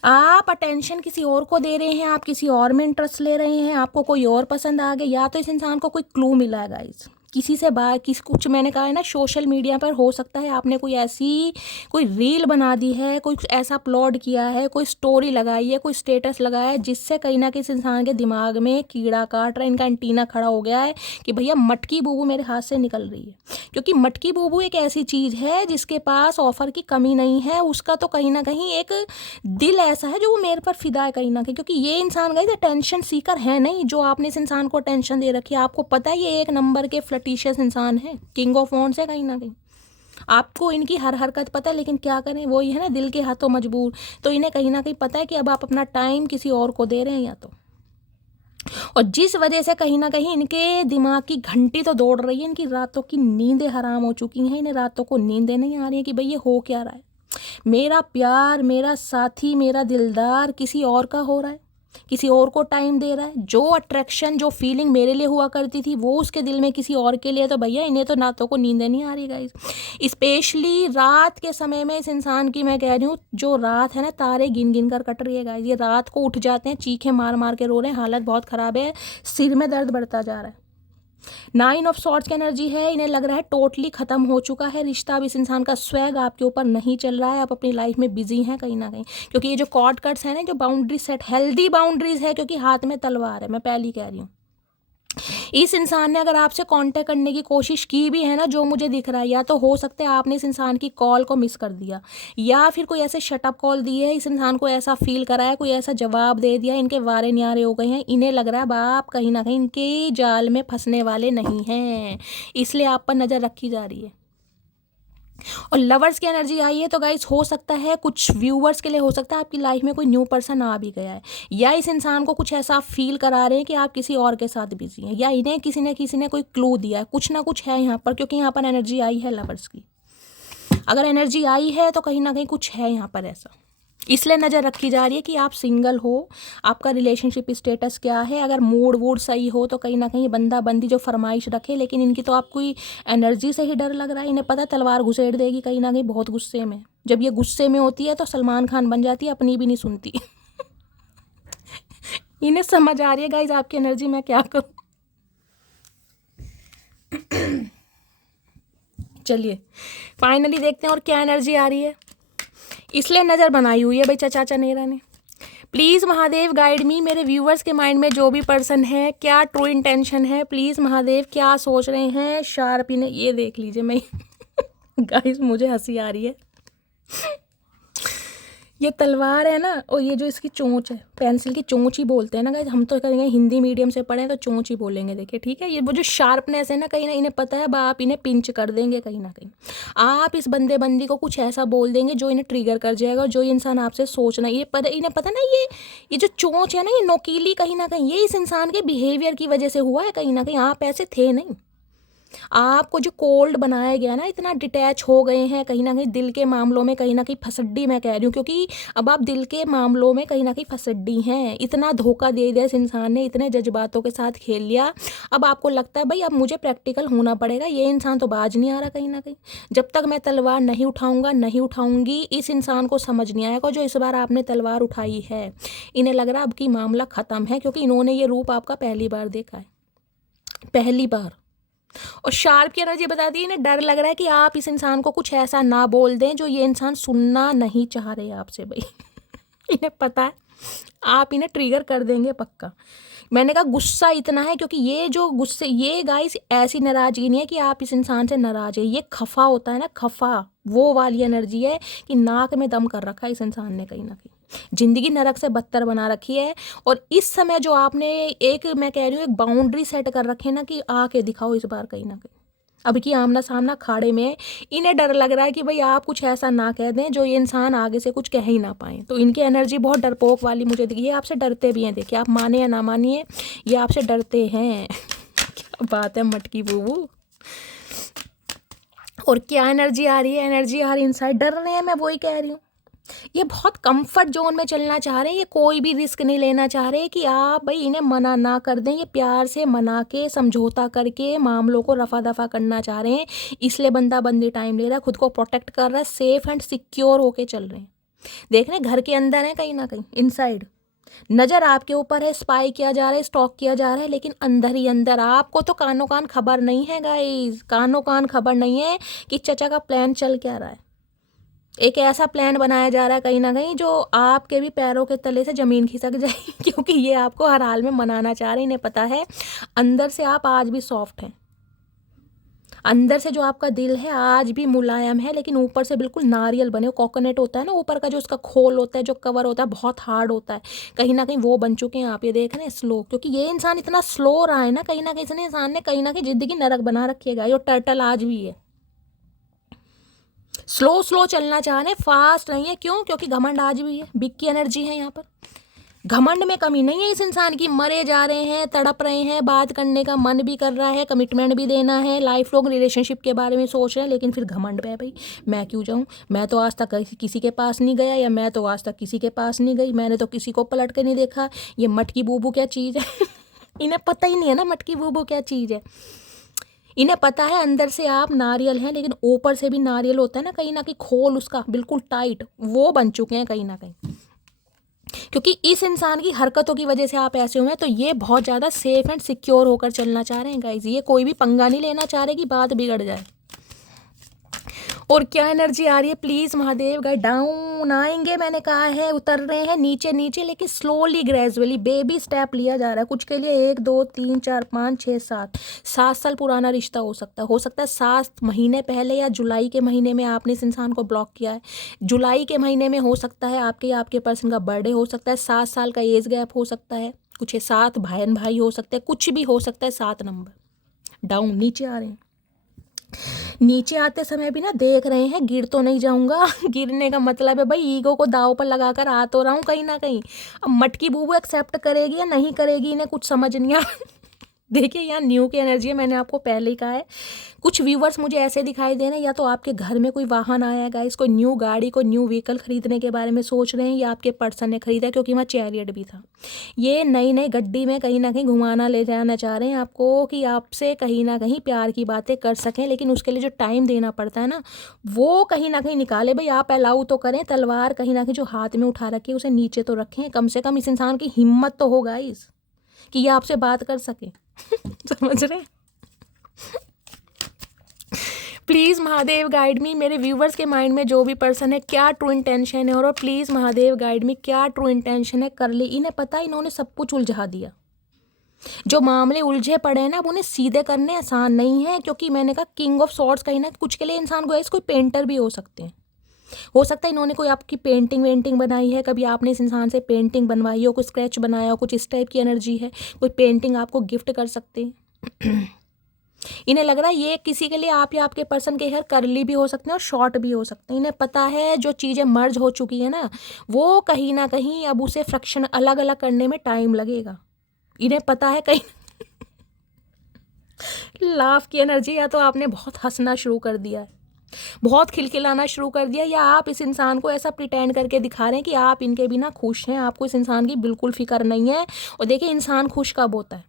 आप अटेंशन किसी और को दे रहे हैं, आप किसी और में इंटरेस्ट ले रहे हैं, आपको कोई और पसंद आ गया, या तो इस इंसान को कोई क्लू मिला है गाइस किसी से बात किसी कुछ मैंने कहा है ना, सोशल मीडिया पर हो सकता है आपने कोई रील बना दी है, कोई ऐसा अपलोड किया है, कोई स्टोरी लगाई है, कोई स्टेटस लगाया है, जिससे कहीं ना किसी इंसान के दिमाग में कीड़ा काट रहा है, इनका एंटीना खड़ा हो गया है कि भैया मटकी बूबू मेरे हाथ से निकल रही है। क्योंकि मटकी बूबू एक ऐसी चीज़ है जिसके पास ऑफर की कमी नहीं है, उसका तो कहीं ना कहीं एक दिल ऐसा है जो वो मेरे पर फिदा है कहीं ना कहीं। क्योंकि ये इंसान गाइस अटेंशन सीकर है नहीं, जो आपने इस इंसान को अटेंशन दे रखी है। आपको पता है ये एक नंबर के फ्लर्टिशियस इंसान है, किंग ऑफ वॉन्ड्स है कहीं ना कहीं। आपको इनकी हर हरकत पता है, लेकिन क्या करें, वो ही है ना, दिल के हाथों मजबूर। तो इन्हें कहीं ना कहीं पता है कि अब आप अपना टाइम किसी और को दे रहे हैं या तो, और जिस वजह से कहीं ना कहीं इनके दिमाग की घंटी तो दौड़ रही है, इनकी रातों की नींदें हराम हो चुकी हैं। इन्हें रातों को नींदें नहीं आ रही हैं कि भाई ये हो क्या रहा है, मेरा प्यार, मेरा साथी, मेरा दिलदार किसी और का हो रहा है, किसी और को टाइम दे रहा है। जो अट्रैक्शन, जो फीलिंग मेरे लिए हुआ करती थी वो उसके दिल में किसी और के लिए। तो भैया इन्हें तो रातों को नींदें नहीं आ रही गाइस। स्पेशली रात के समय में इस इंसान की मैं कह रही हूँ, जो रात है ना, तारे गिन गिन कर कट रही है गाइस। ये रात को उठ जाते हैं, चीखें मार मार के रो रहे हैं, हालत बहुत ख़राब है, सिर में दर्द बढ़ता जा रहा है। 9 ऑफ सॉर्ड्स की एनर्जी है, इन्हें लग रहा है टोटली ख़त्म हो चुका है रिश्ता। अब इस इंसान का स्वैग आपके ऊपर नहीं चल रहा है, आप अपनी लाइफ में बिजी हैं कहीं ना कहीं। क्योंकि ये जो कॉर्ड कट्स हैं ना, जो बाउंड्री सेट, हेल्दी बाउंड्रीज है, क्योंकि हाथ में तलवार है, मैं पहली कह रही हूँ। इस इंसान ने अगर आपसे कांटेक्ट करने की कोशिश की भी है ना, जो मुझे दिख रहा है, या तो हो सकता है आपने इस इंसान की कॉल को मिस कर दिया, या फिर कोई ऐसे शटअप कॉल दी है, इस इंसान को ऐसा फील कराया, कोई ऐसा जवाब दे दिया, इनके वारे न्यारे हो गए हैं। इन्हें लग रहा है अब आप कहीं ना कहीं इनके जाल में फंसने वाले नहीं हैं, इसलिए आप पर नज़र रखी जा रही है। और लवर्स की एनर्जी आई है, तो गाइस हो सकता है कुछ व्यूवर्स के लिए हो सकता है आपकी लाइफ में कोई न्यू पर्सन आ भी गया है, या इस इंसान को कुछ ऐसा फील करा रहे हैं कि आप किसी और के साथ बिजी हैं, या इन्हें किसी ने कोई क्लू दिया है, कुछ ना कुछ है यहाँ पर। क्योंकि यहाँ पर एनर्जी आई है लवर्स की, अगर एनर्जी आई है तो कहीं ना कहीं कुछ है यहाँ पर ऐसा, इसलिए नज़र रखी जा रही है कि आप सिंगल हो, आपका रिलेशनशिप स्टेटस क्या है। अगर मूड वूड सही हो तो कहीं ना कहीं बंदा बंदी जो फरमाइश रखे, लेकिन इनकी तो आपको एनर्जी से ही डर लग रहा है। इन्हें पता तलवार घुसेड़ देगी कहीं ना कहीं, बहुत गुस्से में। जब ये गुस्से में होती है तो सलमान खान बन जाती है, अपनी भी नहीं सुनती। इन्हें समझ आ रही है गाइज आपकी एनर्जी, मैं क्या करूँ। चलिए फाइनली देखते हैं और क्या एनर्जी आ रही है। इसलिए नज़र बनाई हुई है भाई चाचा चनेरा ने। प्लीज़ महादेव गाइड मी, मेरे व्यूवर्स के माइंड में जो भी पर्सन है, क्या ट्रू इंटेंशन है, प्लीज़ महादेव क्या सोच रहे हैं शार्पी ने। ये देख लीजिए, मैं गाइस मुझे हंसी आ रही है। ये तलवार है ना, और ये जो इसकी चोंच है, पेंसिल की चोंच ही बोलते हैं ना गाइस, हम तो करेंगे हिंदी मीडियम से पढ़े हैं तो चोंच ही बोलेंगे, देखिए ठीक है। ये वो जो शार्पनेस है ना, कहीं ना इन्हें पता है अब आप इन्हें पिंच कर देंगे कहीं ना कहीं। आप इस बंदे बंदी को कुछ ऐसा बोल देंगे जो इन्हें ट्रिगर कर जाएगा, और जो ये इंसान आपसे सोचना, ये पता, इन्हें पता ना, ये जो चोंच है ना, ये नोकीली कहीं ना कहीं, ये इस इंसान के बिहेवियर की वजह से हुआ है कहीं ना कहीं। आप ऐसे थे नहीं, आपको जो कोल्ड बनाया गया ना, इतना डिटैच हो गए हैं कहीं ना कहीं दिल के मामलों में, कहीं ना कहीं फसड्डी मैं कह रही हूँ। क्योंकि अब आप दिल के मामलों में कहीं ना कहीं फसड्डी हैं, इतना धोखा दे दिया इस इंसान ने, इतने जज्बातों के साथ खेल लिया। अब आपको लगता है भाई अब मुझे प्रैक्टिकल होना पड़ेगा, ये इंसान तो बाज नहीं आ रहा कहीं ना कहीं। जब तक मैं तलवार नहीं उठाऊंगा, नहीं उठाऊंगी, इस इंसान को समझ नहीं आएगा जो इस बार आपने तलवार उठाई है। इन्हें लग रहा है अब की मामला ख़त्म है, क्योंकि इन्होंने ये रूप आपका पहली बार देखा है, पहली बार। और शार्प की एनर्जी बता दी, इन्हें डर लग रहा है कि आप इस इंसान को कुछ ऐसा ना बोल दें जो ये इंसान सुनना नहीं चाह रहे आपसे भाई। इन्हें पता है आप इन्हें ट्रिगर कर देंगे पक्का। मैंने कहा गुस्सा इतना है, क्योंकि ये जो गुस्से, ये गाइस ऐसी नाराजगी नहीं है कि आप इस इंसान से नाराज है, ये खफा होता है ना, खफा, वो वाली एनर्जी है कि नाक में दम कर रखा है इस इंसान ने, कहीं ना कहीं जिंदगी नरक से बदतर बना रखी है। और इस समय जो आपने एक, मैं कह रही हूँ, एक बाउंड्री सेट कर रखे है ना कि आके दिखाओ इस बार कहीं ना कहीं, अब की आमना सामना खाड़े में। इन्हें डर लग रहा है कि भाई आप कुछ ऐसा ना कह दें जो ये इंसान आगे से कुछ कह ही ना पाए। तो इनकी एनर्जी बहुत डरपोक वाली मुझे दिखी है, आपसे डरते भी हैं, देखिए आप माने या ना मानिए, ये आपसे डरते हैं। क्या बात है मटकी बूबू। और क्या एनर्जी आ रही है, एनर्जी आ रही है इनसाइड, डर रहे हैं, मैं वही कह रही हूँ। ये बहुत कंफर्ट जोन में चलना चाह रहे हैं, ये कोई भी रिस्क नहीं लेना चाह रहे कि आप भाई इन्हें मना ना कर दें। ये प्यार से मना के, समझौता करके मामलों को रफा दफा करना चाह रहे हैं, इसलिए बंदा बंदी टाइम ले रहा है, खुद को प्रोटेक्ट कर रहा है, सेफ एंड सिक्योर होके चल रहे हैं। देख रहे हैं घर के अंदर है कहीं ना कहीं इनसाइड, नज़र आपके ऊपर है, स्पाई किया जा रहा है, स्टॉक किया जा रहा है, लेकिन अंदर ही अंदर आपको तो कानों कान खबर नहीं है गाइस, कानों कान खबर नहीं है कि चचा का प्लान चल क्या रहा है। एक ऐसा प्लान बनाया जा रहा है कहीं ना कहीं जो आपके भी पैरों के तले से ज़मीन खिसक जाए क्योंकि ये आपको हर हाल में मनाना चाह रहे हैं। इन्हें पता है अंदर से आप आज भी सॉफ्ट हैं, अंदर से जो आपका दिल है आज भी मुलायम है, लेकिन ऊपर से बिल्कुल नारियल बने हो। कोकोनट होता है ना ऊपर का, जो उसका खोल होता है, जो कवर होता है, बहुत हार्ड होता है, कहीं ना कहीं वो बन चुके हैं आप। ये देख रहे हैं स्लो, क्योंकि ये इंसान इतना स्लो रहा है ना, कहीं ना कहीं इसने इंसान ने कहीं ना कहीं ज़िंदगी नरक बना रखी है। ये टर्टल आज भी है, स्लो स्लो चलना चाह रहे हैं, फास्ट नहीं है। क्यों? क्योंकि घमंड आज भी है, बिग की एनर्जी है यहाँ पर। घमंड में कमी नहीं है इस इंसान की। मरे जा रहे हैं, तड़प रहे हैं, बात करने का मन भी कर रहा है, कमिटमेंट भी देना है, लाइफ लॉन्ग रिलेशनशिप के बारे में सोच रहे हैं, लेकिन फिर घमंड में है भाई, मैं क्यों जाऊँ, मैं तो आज तक किसी के पास नहीं गया, या मैं तो आज तक किसी के पास नहीं गई, मैंने तो किसी को पलट के नहीं देखा। ये मटकी बूबू क्या चीज़ है इन्हें पता ही नहीं है ना मटकी बूबू क्या चीज़ है। इन्हें पता है अंदर से आप नारियल हैं, लेकिन ऊपर से भी नारियल होता है ना, कहीं ना कहीं खोल उसका बिल्कुल टाइट, वो बन चुके हैं कहीं ना कहीं। क्योंकि इस इंसान की हरकतों की वजह से आप ऐसे हुए हैं, तो ये बहुत ज़्यादा सेफ एंड सिक्योर होकर चलना चाह रहे हैं गाइज। ये कोई भी पंगा नहीं लेना चाह रहे कि बात बिगड़ जाए। और क्या एनर्जी आ रही है, प्लीज़ महादेव गाइड। डाउन आएंगे, मैंने कहा है, उतर रहे हैं नीचे नीचे, लेकिन स्लोली ग्रेजुअली बेबी स्टेप लिया जा रहा है। कुछ के लिए 1 2 3 4 5 6 7 साल पुराना रिश्ता हो सकता है, 7 महीने पहले या जुलाई के महीने में आपने इस इंसान को ब्लॉक किया है। जुलाई के महीने में हो सकता है आपके पर्सन का बर्थडे हो सकता है, 7 साल का एज गैप हो सकता है, कुछ 7 बहन भाई हो सकते हैं, कुछ भी हो सकता है। 7 नंबर डाउन नीचे आ रहे हैं। नीचे आते समय भी ना देख रहे हैं, गिर तो नहीं जाऊंगा गिरने का मतलब है भाई ईगो को दाव पर लगाकर आ तो रहा हूँ कहीं ना कहीं। अब मटकी बूबू एक्सेप्ट करेगी या नहीं करेगी, इन्हें कुछ समझ नहीं आ देखिए यहाँ न्यू की एनर्जी है, मैंने आपको पहले ही कहा है। कुछ व्यूवर्स मुझे ऐसे दिखाई दे रहे हैं, या तो आपके घर में कोई वाहन आया है गाइस, कोई न्यू गाड़ी, कोई न्यू व्हीकल खरीदने के बारे में सोच रहे हैं, या आपके पर्सन ने खरीदा, क्योंकि वहाँ चैरियट भी था। ये नई नई गड्डी में कहीं ना कहीं घुमाना ले जाना चाह रहे हैं आपको, कि आपसे कहीं ना कहीं प्यार की बातें कर सकें, लेकिन उसके लिए जो टाइम देना पड़ता है ना, वो कहीं ना कहीं निकाले भाई। आप अलाउ तो करें, तलवार कहीं ना कहीं जो हाथ में उठा रखी है उसे नीचे तो रखें, कम से कम इस इंसान की हिम्मत तो हो गाइस कि ये आपसे बात कर सके समझ रहे? प्लीज़ महादेव गाइड मी, मेरे व्यूवर्स के माइंड में जो भी पर्सन है, क्या ट्रू इंटेंशन है, और प्लीज़ महादेव गाइड मी, क्या ट्रू इंटेंशन है कर ले। इन्हें पता है इन्होंने सब कुछ उलझा दिया, जो मामले उलझे पड़े हैं ना, अब उन्हें सीधे करने आसान नहीं है। क्योंकि मैंने कहा किंग ऑफ सॉर्ड्स कहीं ना कुछ के लिए इंसान को कोई पेंटर भी हो सकते हैं, हो सकता है इन्होंने कोई आपकी पेंटिंग वेंटिंग बनाई है, कभी आपने इस इंसान से पेंटिंग बनवाई हो, कोई स्केच बनाया हो, कुछ इस टाइप की एनर्जी है, कोई पेंटिंग आपको गिफ्ट कर सकते हैं इन्हें लग रहा है ये किसी के लिए आप या आपके पर्सन के हेयर कर्ली भी हो सकते हैं और शॉर्ट भी हो सकते हैं। इन्हें पता है जो चीज़ें मर्ज हो चुकी है ना, वो कहीं ना कहीं अब उसे फ्रैक्शन अलग अलग करने में टाइम लगेगा। इन्हें पता है कहीं लाफ की एनर्जी, या तो आपने बहुत हंसना शुरू कर दिया है, बहुत खिलखिलाना शुरू कर दिया, या आप इस इंसान को ऐसा प्रिटेंड करके दिखा रहे हैं कि आप इनके बिना खुश हैं, आपको इस इंसान की बिल्कुल फिक्र नहीं है। और देखिए इंसान खुश कब होता है,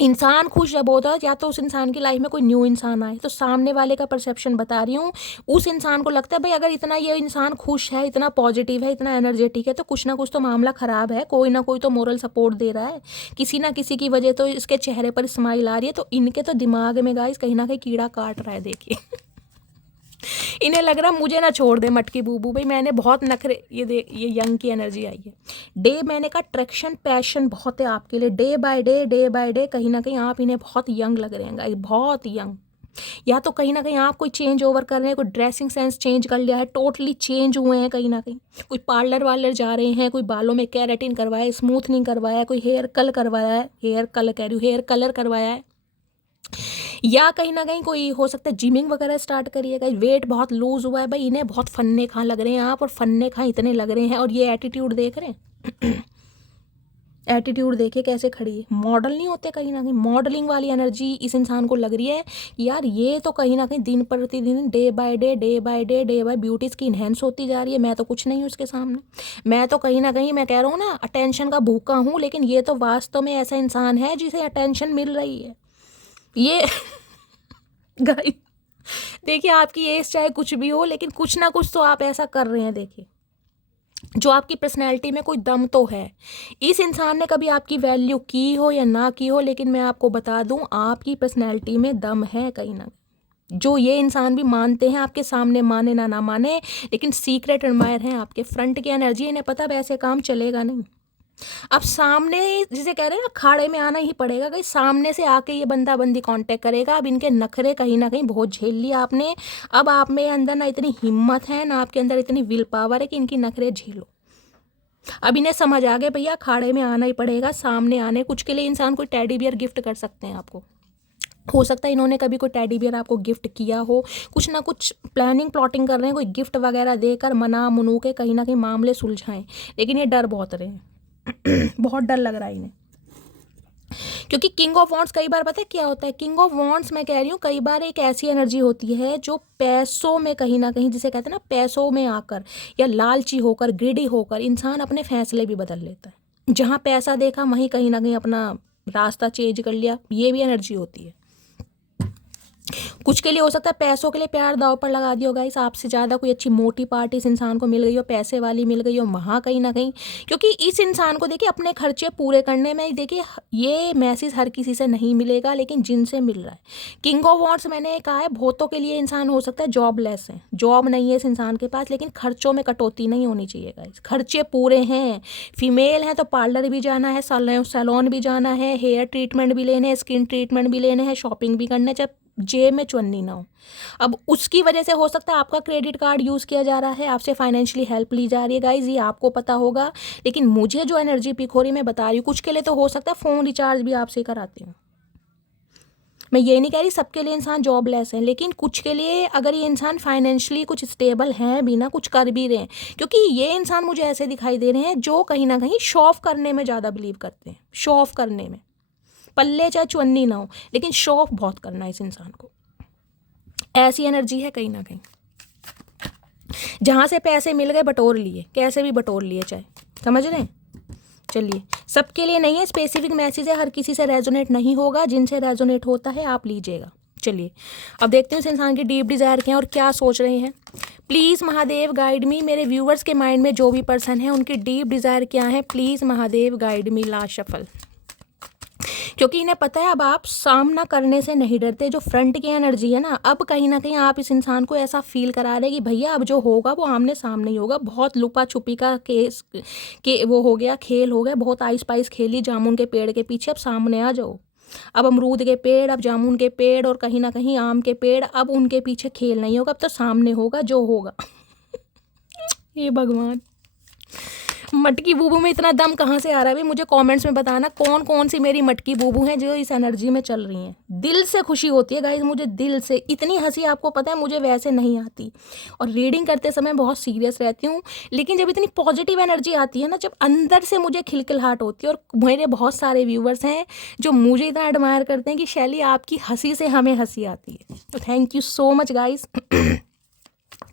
इंसान खुश जब होता है या तो उस इंसान की लाइफ में कोई न्यू इंसान आए, तो सामने वाले का परसेप्शन बता रही हूँ, उस इंसान को लगता है भाई अगर इतना ये इंसान खुश है, इतना पॉजिटिव है, इतना एनर्जेटिक है, तो कुछ ना कुछ तो मामला ख़राब है, कोई ना कोई तो मोरल सपोर्ट दे रहा है, किसी ना किसी की वजह तो इसके चेहरे पर स्माइल आ रही है। तो इनके तो दिमाग में गाइस कहीं ना कहीं कीड़ा काट रहा है देखिए इन्हें लग रहा मुझे ना छोड़ दे मटकी बूबू भाई, मैंने बहुत नखरे, ये यंग की एनर्जी आई है। डे मैंने का ट्रैक्शन पैशन बहुत है आपके लिए, डे बाय डे कहीं ना कहीं आप इन्हें बहुत यंग लग रहे हैं गाइस, बहुत यंग। या तो कहीं ना कहीं आप कोई चेंज ओवर कर रहे हैं, कोई ड्रेसिंग सेंस चेंज कर लिया है, टोटली चेंज हुए हैं कहीं ना कहीं, कोई पार्लर वार्लर जा रहे हैं, कोई बालों में केराटिन करवाया है, स्मूथनिंग करवाया है, कोई हेयर कलर करवाया है, हेयर कलर करवाया है, या कहीं ना कहीं कोई हो सकता है जिमिंग वगैरह स्टार्ट करिएगा। वेट बहुत लूज हुआ है भाई, इन्हें बहुत फन्ने खां लग रहे हैं आप, और फन्ने खां इतने लग रहे हैं, और ये एटीट्यूड देख रहे हैं एटीट्यूड देखिए कैसे खड़ी है, मॉडल नहीं होते कहीं ना कहीं, मॉडलिंग वाली एनर्जी इस इंसान को लग रही है कि यार ये तो कहीं ना कहीं दिन प्रतिदिन डे बाय डे ब्यूटी इसकी इन्हेंस होती जा रही है, मैं तो कुछ नहीं हूँ उसके सामने, मैं तो कहीं ना कहीं मैं कह रहा हूँ ना अटेंशन का भूखा हूँ, लेकिन ये तो वास्तव में ऐसा इंसान है जिसे अटेंशन मिल रही है। ये गाइस देखिए आपकी एज चाहे कुछ भी हो, लेकिन कुछ ना कुछ तो आप ऐसा कर रहे हैं देखिए, जो आपकी पर्सनैलिटी में कोई दम तो है। इस इंसान ने कभी आपकी वैल्यू की हो या ना की हो, लेकिन मैं आपको बता दूं आपकी पर्सनैलिटी में दम है कहीं ना, जो ये इंसान भी मानते हैं आपके सामने, माने ना माने, लेकिन सीक्रेट एडमायर हैं आपके। फ्रंट की एनर्जी, इन्हें पता अब ऐसे काम चलेगा नहीं। अब सामने जिसे कह रहे हैं ना, खाड़े में आना ही पड़ेगा, कहीं सामने से आके ये बंदा बंदी कांटेक्ट करेगा। अब इनके नखरे कहीं ना कहीं बहुत झेल लिया आपने। अब आप में अंदर ना इतनी हिम्मत है ना आपके अंदर इतनी विल पावर है कि इनकी नखरे झेलो। अब इन्हें समझ आ गया भैया खाड़े में आना ही पड़ेगा, सामने आने। कुछ के लिए इंसान कोई टेडी बियर गिफ्ट कर सकते हैं आपको। हो सकता है इन्होंने कभी कोई टेडी बियर आपको गिफ्ट किया हो। कुछ ना कुछ प्लानिंग प्लॉटिंग कर रहे हैं, कोई गिफ्ट वगैरह देकर मना मुनू के कहीं ना कहीं मामले सुलझाएं। लेकिन ये डर बहुत रहे हैं बहुत डर लग रहा है इन्हें, क्योंकि किंग ऑफ वॉन्ड्स कई बार पता है क्या होता है। किंग ऑफ वॉन्ड्स मैं कह रही हूँ कई बार एक ऐसी एनर्जी होती है जो पैसों में कहीं ना कहीं, जिसे कहते हैं ना पैसों में आकर या लालची होकर, ग्रीडी होकर इंसान अपने फैसले भी बदल लेता है। जहाँ पैसा देखा वहीं कहीं ना कहीं अपना रास्ता चेंज कर लिया, ये भी एनर्जी होती है। कुछ के लिए हो सकता है पैसों के लिए प्यार दांव पर लगा दिया होगा, इस आपसे ज़्यादा कोई अच्छी मोटी पार्टी इस इंसान को मिल गई हो, पैसे वाली मिल गई हो वहाँ कहीं ना कहीं। क्योंकि इस इंसान को देखिए अपने खर्चे पूरे करने में, देखिए ये मैसेज हर किसी से नहीं मिलेगा, लेकिन जिनसे मिल रहा है। किंग ऑफ वॉन्ड्स मैंने कहा है, बहुतों के लिए इंसान हो सकता है जॉबलेस है, जॉब नहीं है इस इंसान के पास, लेकिन खर्चों में कटौती नहीं होनी चाहिए गाइस। खर्चे पूरे हैं। फीमेल हैं तो पार्लर भी जाना है, सैलून भी जाना है, हेयर ट्रीटमेंट भी लेने हैं, स्किन ट्रीटमेंट भी लेने हैं, शॉपिंग भी करने, चाहे जेब में चुन्नी ना हो। अब उसकी वजह से हो सकता है आपका क्रेडिट कार्ड यूज़ किया जा रहा है, आपसे फाइनेंशियली हेल्प ली जा रही है गाइज, ये आपको पता होगा। लेकिन मुझे जो एनर्जी पिक हो रही मैं बता रही हूँ, कुछ के लिए तो हो सकता है फ़ोन रिचार्ज भी आपसे कराती हूँ। मैं ये नहीं कह रही सबके लिए इंसान जॉबलेस है, लेकिन कुछ के लिए अगर ये इंसान फाइनेंशियली कुछ स्टेबल हैं भी ना, कुछ कर भी रहे हैं। क्योंकि ये इंसान मुझे ऐसे दिखाई दे रहे हैं जो कहीं ना कहीं शो ऑफ करने में ज़्यादा बिलीव करते हैं। शो ऑफ करने में, पल्ले चाहे चुन्नी ना हो, लेकिन शो ऑफ बहुत करना है इस इंसान को। ऐसी एनर्जी है कहीं ना कहीं। जहाँ से पैसे मिल गए बटोर लिए, कैसे भी बटोर लिए, चाहे, समझ रहे हैं। चलिए, सबके लिए नहीं है, स्पेसिफिक मैसेज है, हर किसी से रेजोनेट नहीं होगा, जिनसे रेजोनेट होता है आप लीजिएगा। चलिए अब देखते हैं इस इंसान की डीप डिज़ायर क्या है और क्या सोच रहे हैं। प्लीज़ महादेव गाइड मी, मेरे व्यूवर्स के माइंड में जो भी पर्सन है उनकी डीप डिज़ायर क्या है, please Mahadev guide me. Last shuffle, क्योंकि इन्हें पता है अब आप सामना करने से नहीं डरते। जो फ्रंट की एनर्जी है ना, अब कहीं ना कहीं आप इस इंसान को ऐसा फील करा रहे कि भैया अब जो होगा वो आमने सामने ही होगा। बहुत लुपा छुपी का केस के वो हो गया, खेल हो गया, बहुत आइस पाइस खेली जामुन के पेड़ के पीछे, अब सामने आ जाओ। अब अमरूद के पेड़, अब जामुन के पेड़ और कहीं ना कहीं आम के पेड़, अब उनके पीछे खेल नहीं होगा, अब तो सामने होगा जो होगा हे भगवान, मटकी बूबू में इतना दम कहाँ से आ रहा है भाई? मुझे कमेंट्स में बताना कौन कौन सी मेरी मटकी बूबू हैं जो इस एनर्जी में चल रही हैं। दिल से खुशी होती है गाइस मुझे, दिल से। इतनी हंसी आपको पता है मुझे वैसे नहीं आती, और रीडिंग करते समय बहुत सीरियस रहती हूँ, लेकिन जब इतनी पॉजिटिव एनर्जी आती है ना, जब अंदर से मुझे खिलखिलाहट होती है। और मेरे बहुत सारे व्यूवर्स हैं जो मुझे इतना एडमायर करते हैं कि शैली आपकी हंसी से हमें हंसी आती है, तो thank you so much guys.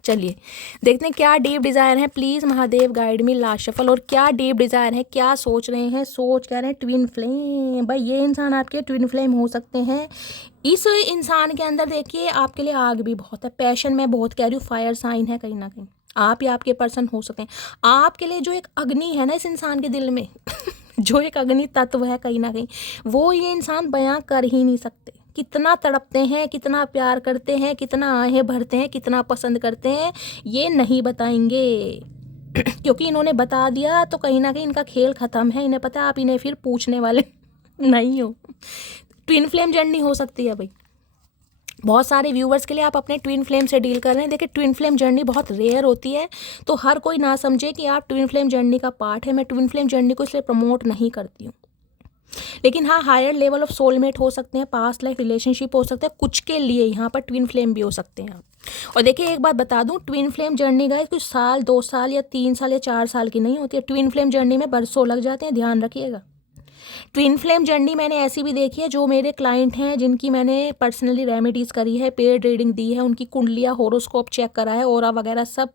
चलिए देखते हैं क्या डीप डिज़ायर है, please Mahadev guide me. Last shuffle, और क्या डीप डिज़ायर है, क्या सोच रहे हैं। सोच कह रहे हैं ट्विन फ्लेम, भाई ये इंसान आपके ट्विन फ्लेम हो सकते हैं। इस इंसान के अंदर देखिए आपके लिए आग भी बहुत है, पैशन मैं बहुत कह रही हूँ, फायर साइन है कहीं ना कहीं। आप या आपके पर्सन हो सकते हैं। आपके लिए जो एक अग्नि है ना इस इंसान के दिल में जो एक अग्नि तत्व है कहीं ना कहीं, वो ये इंसान बयां कर ही नहीं सकते। कितना तड़पते हैं, कितना प्यार करते हैं, कितना आहें भरते हैं, कितना पसंद करते हैं, ये नहीं बताएंगे क्योंकि इन्होंने बता दिया तो कहीं ना कहीं इनका खेल ख़त्म है। इन्हें पता है आप इन्हें फिर पूछने वाले नहीं हो। ट्विन फ्लेम जर्नी हो सकती है भाई, बहुत सारे व्यूवर्स के लिए आप अपने ट्विन फ्लेम से डील कर रहे हैं। देखिए ट्विन फ्लेम जर्नी बहुत रेयर होती है, तो हर कोई ना समझे कि आप ट्विन फ्लेम जर्नी का पार्ट है। मैं ट्विन फ्लेम जर्नी को इसलिए प्रमोट नहीं करती हूँ, लेकिन हाँ हायर लेवल ऑफ सोलमेट हो सकते हैं, पास्ट लाइफ रिलेशनशिप हो सकता है, कुछ के लिए यहाँ पर ट्विन फ्लेम भी हो सकते हैं आप। और देखिए एक बात बता दूँ, ट्विन फ्लेम जर्नी गाइस कुछ साल, 2 साल या 3 साल या 4 साल की नहीं होती है। ट्विन फ्लेम जर्नी में बरसों लग जाते हैं, ध्यान रखिएगा। ट्विन फ्लेम जर्नी मैंने ऐसी भी देखी है, जो मेरे क्लाइंट हैं जिनकी मैंने पर्सनली रेमेडीज़ करी है, पेड रीडिंग दी है, उनकी कुंडलियाँ, होरोस्कोप चेक करा है, ऑरा वगैरह सब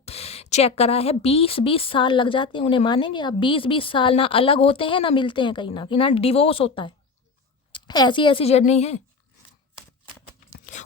चेक करा है, 20-20 साल लग जाते हैं। उन्हें मानेंगे आप, 20-20 साल ना अलग होते हैं ना मिलते हैं कहीं ना डिवोर्स होता है। ऐसी ऐसी जर्नी है।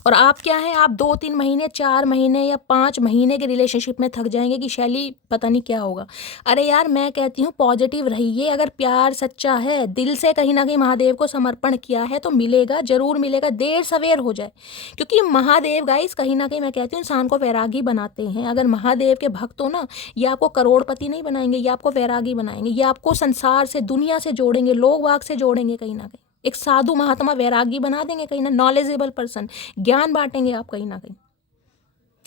और आप क्या है, आप 2-3 महीने, 4 महीने या 5 महीने के रिलेशनशिप में थक जाएंगे कि शैली पता नहीं क्या होगा। अरे यार, मैं कहती हूँ पॉजिटिव रहिए। अगर प्यार सच्चा है, दिल से कहीं ना कहीं महादेव को समर्पण किया है तो मिलेगा, जरूर मिलेगा, देर सवेर हो जाए। क्योंकि महादेव गाइस कहीं ना कहीं मैं कहती हूँ इंसान को वैरागी बनाते हैं। अगर महादेव के भक्त हो ना, ये आपको करोड़पति नहीं बनाएंगे, ये आपको वैरागी बनाएंगे, ये आपको संसार से, दुनिया से जोड़ेंगे, लोग वाग से जोड़ेंगे। कहीं ना कहीं एक साधु महात्मा वैरागी बना देंगे, कहीं ना नॉलेजेबल पर्सन, ज्ञान बांटेंगे आप कहीं ना कहीं।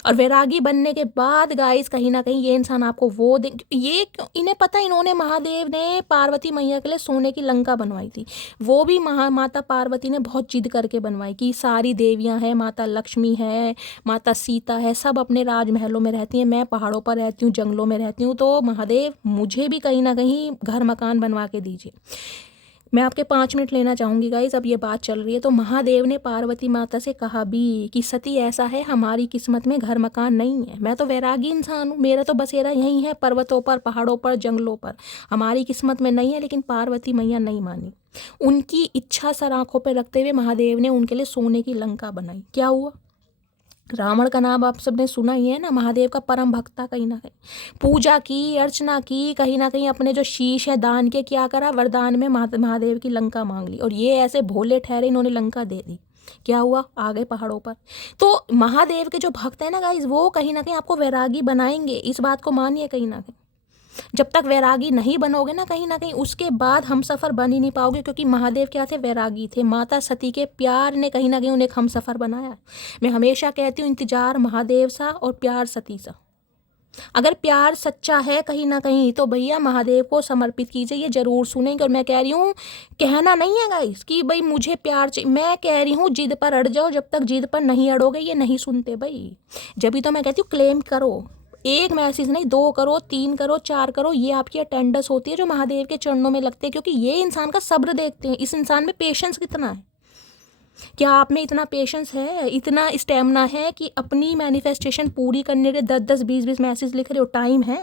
और वैरागी बनने के बाद गाइस कहीं ना कहीं ये इंसान आपको वो दे, ये इन्हें पता, इन्होंने, महादेव ने पार्वती मैया के लिए सोने की लंका बनवाई थी। वो भी माता पार्वती ने बहुत जिद करके बनवाई कि सारी देवियां हैं, माता लक्ष्मी है, माता सीता है, सब अपने राजमहलों में रहती हैं, मैं पहाड़ों पर रहती हूँ, जंगलों में रहती हूँ, तो महादेव मुझे भी कहीं ना कहीं घर मकान बनवा के दीजिए। मैं आपके 5 मिनट लेना चाहूँगी गाइज, अब ये बात चल रही है। तो महादेव ने पार्वती माता से कहा भी कि सती ऐसा है, हमारी किस्मत में घर मकान नहीं है, मैं तो वैरागी इंसान हूँ, मेरा तो बसेरा यहीं है, पर्वतों पर, पहाड़ों पर, जंगलों पर, हमारी किस्मत में नहीं है। लेकिन पार्वती मैया नहीं मानी। उनकी इच्छा सर आँखों पर रखते हुए महादेव ने उनके लिए सोने की लंका बनाई। क्या हुआ? रावण का नाम आप सबने सुना ही है ना, महादेव का परम भक्त था। कहीं ना कहीं पूजा की, अर्चना की, कहीं ना कहीं अपने जो शीश है दान के, क्या करा, वरदान में महादेव की लंका मांग ली। और ये ऐसे भोले ठहरे, इन्होंने लंका दे दी। क्या हुआ? आ गए पहाड़ों पर। तो महादेव के जो भक्त है ना गाइज, वो कहीं ना कहीं आपको वैरागी बनाएंगे, इस बात को मानिए। कहीं ना कहीं जब तक वैरागी नहीं बनोगे ना कहीं उसके बाद हम सफ़र बन ही नहीं पाओगे। क्योंकि महादेव क्या थे? वैरागी थे। माता सती के प्यार ने कहीं ना कहीं उन्हें हम सफ़र बनाया। मैं हमेशा कहती हूँ इंतजार महादेव सा और प्यार सती सा। अगर प्यार सच्चा है कहीं ना कहीं तो भैया महादेव को समर्पित कीजिए, ये जरूर सुनेंगे। और मैं कह रही हूँ, कहना नहीं है गाइस कि भाई मुझे प्यार चाहिए, मैं कह रही हूँ जिद पर अड़ जाओ। जब तक जिद पर नहीं अड़ोगे ये नहीं सुनते भाई। जब भी तो मैं कहती हूँ क्लेम करो, एक मैसेज नहीं, 2 करो, 3 करो, 4 करो, ये आपकी अटेंडेंस होती है जो महादेव के चरणों में लगते हैं। क्योंकि ये इंसान का सब्र देखते हैं, इस इंसान में पेशेंस कितना है। क्या आप में इतना पेशेंस है, इतना स्टेमिना है कि अपनी मैनिफेस्टेशन पूरी करने के 10-10, 20-20 मैसेज लिख रहे हो? टाइम है।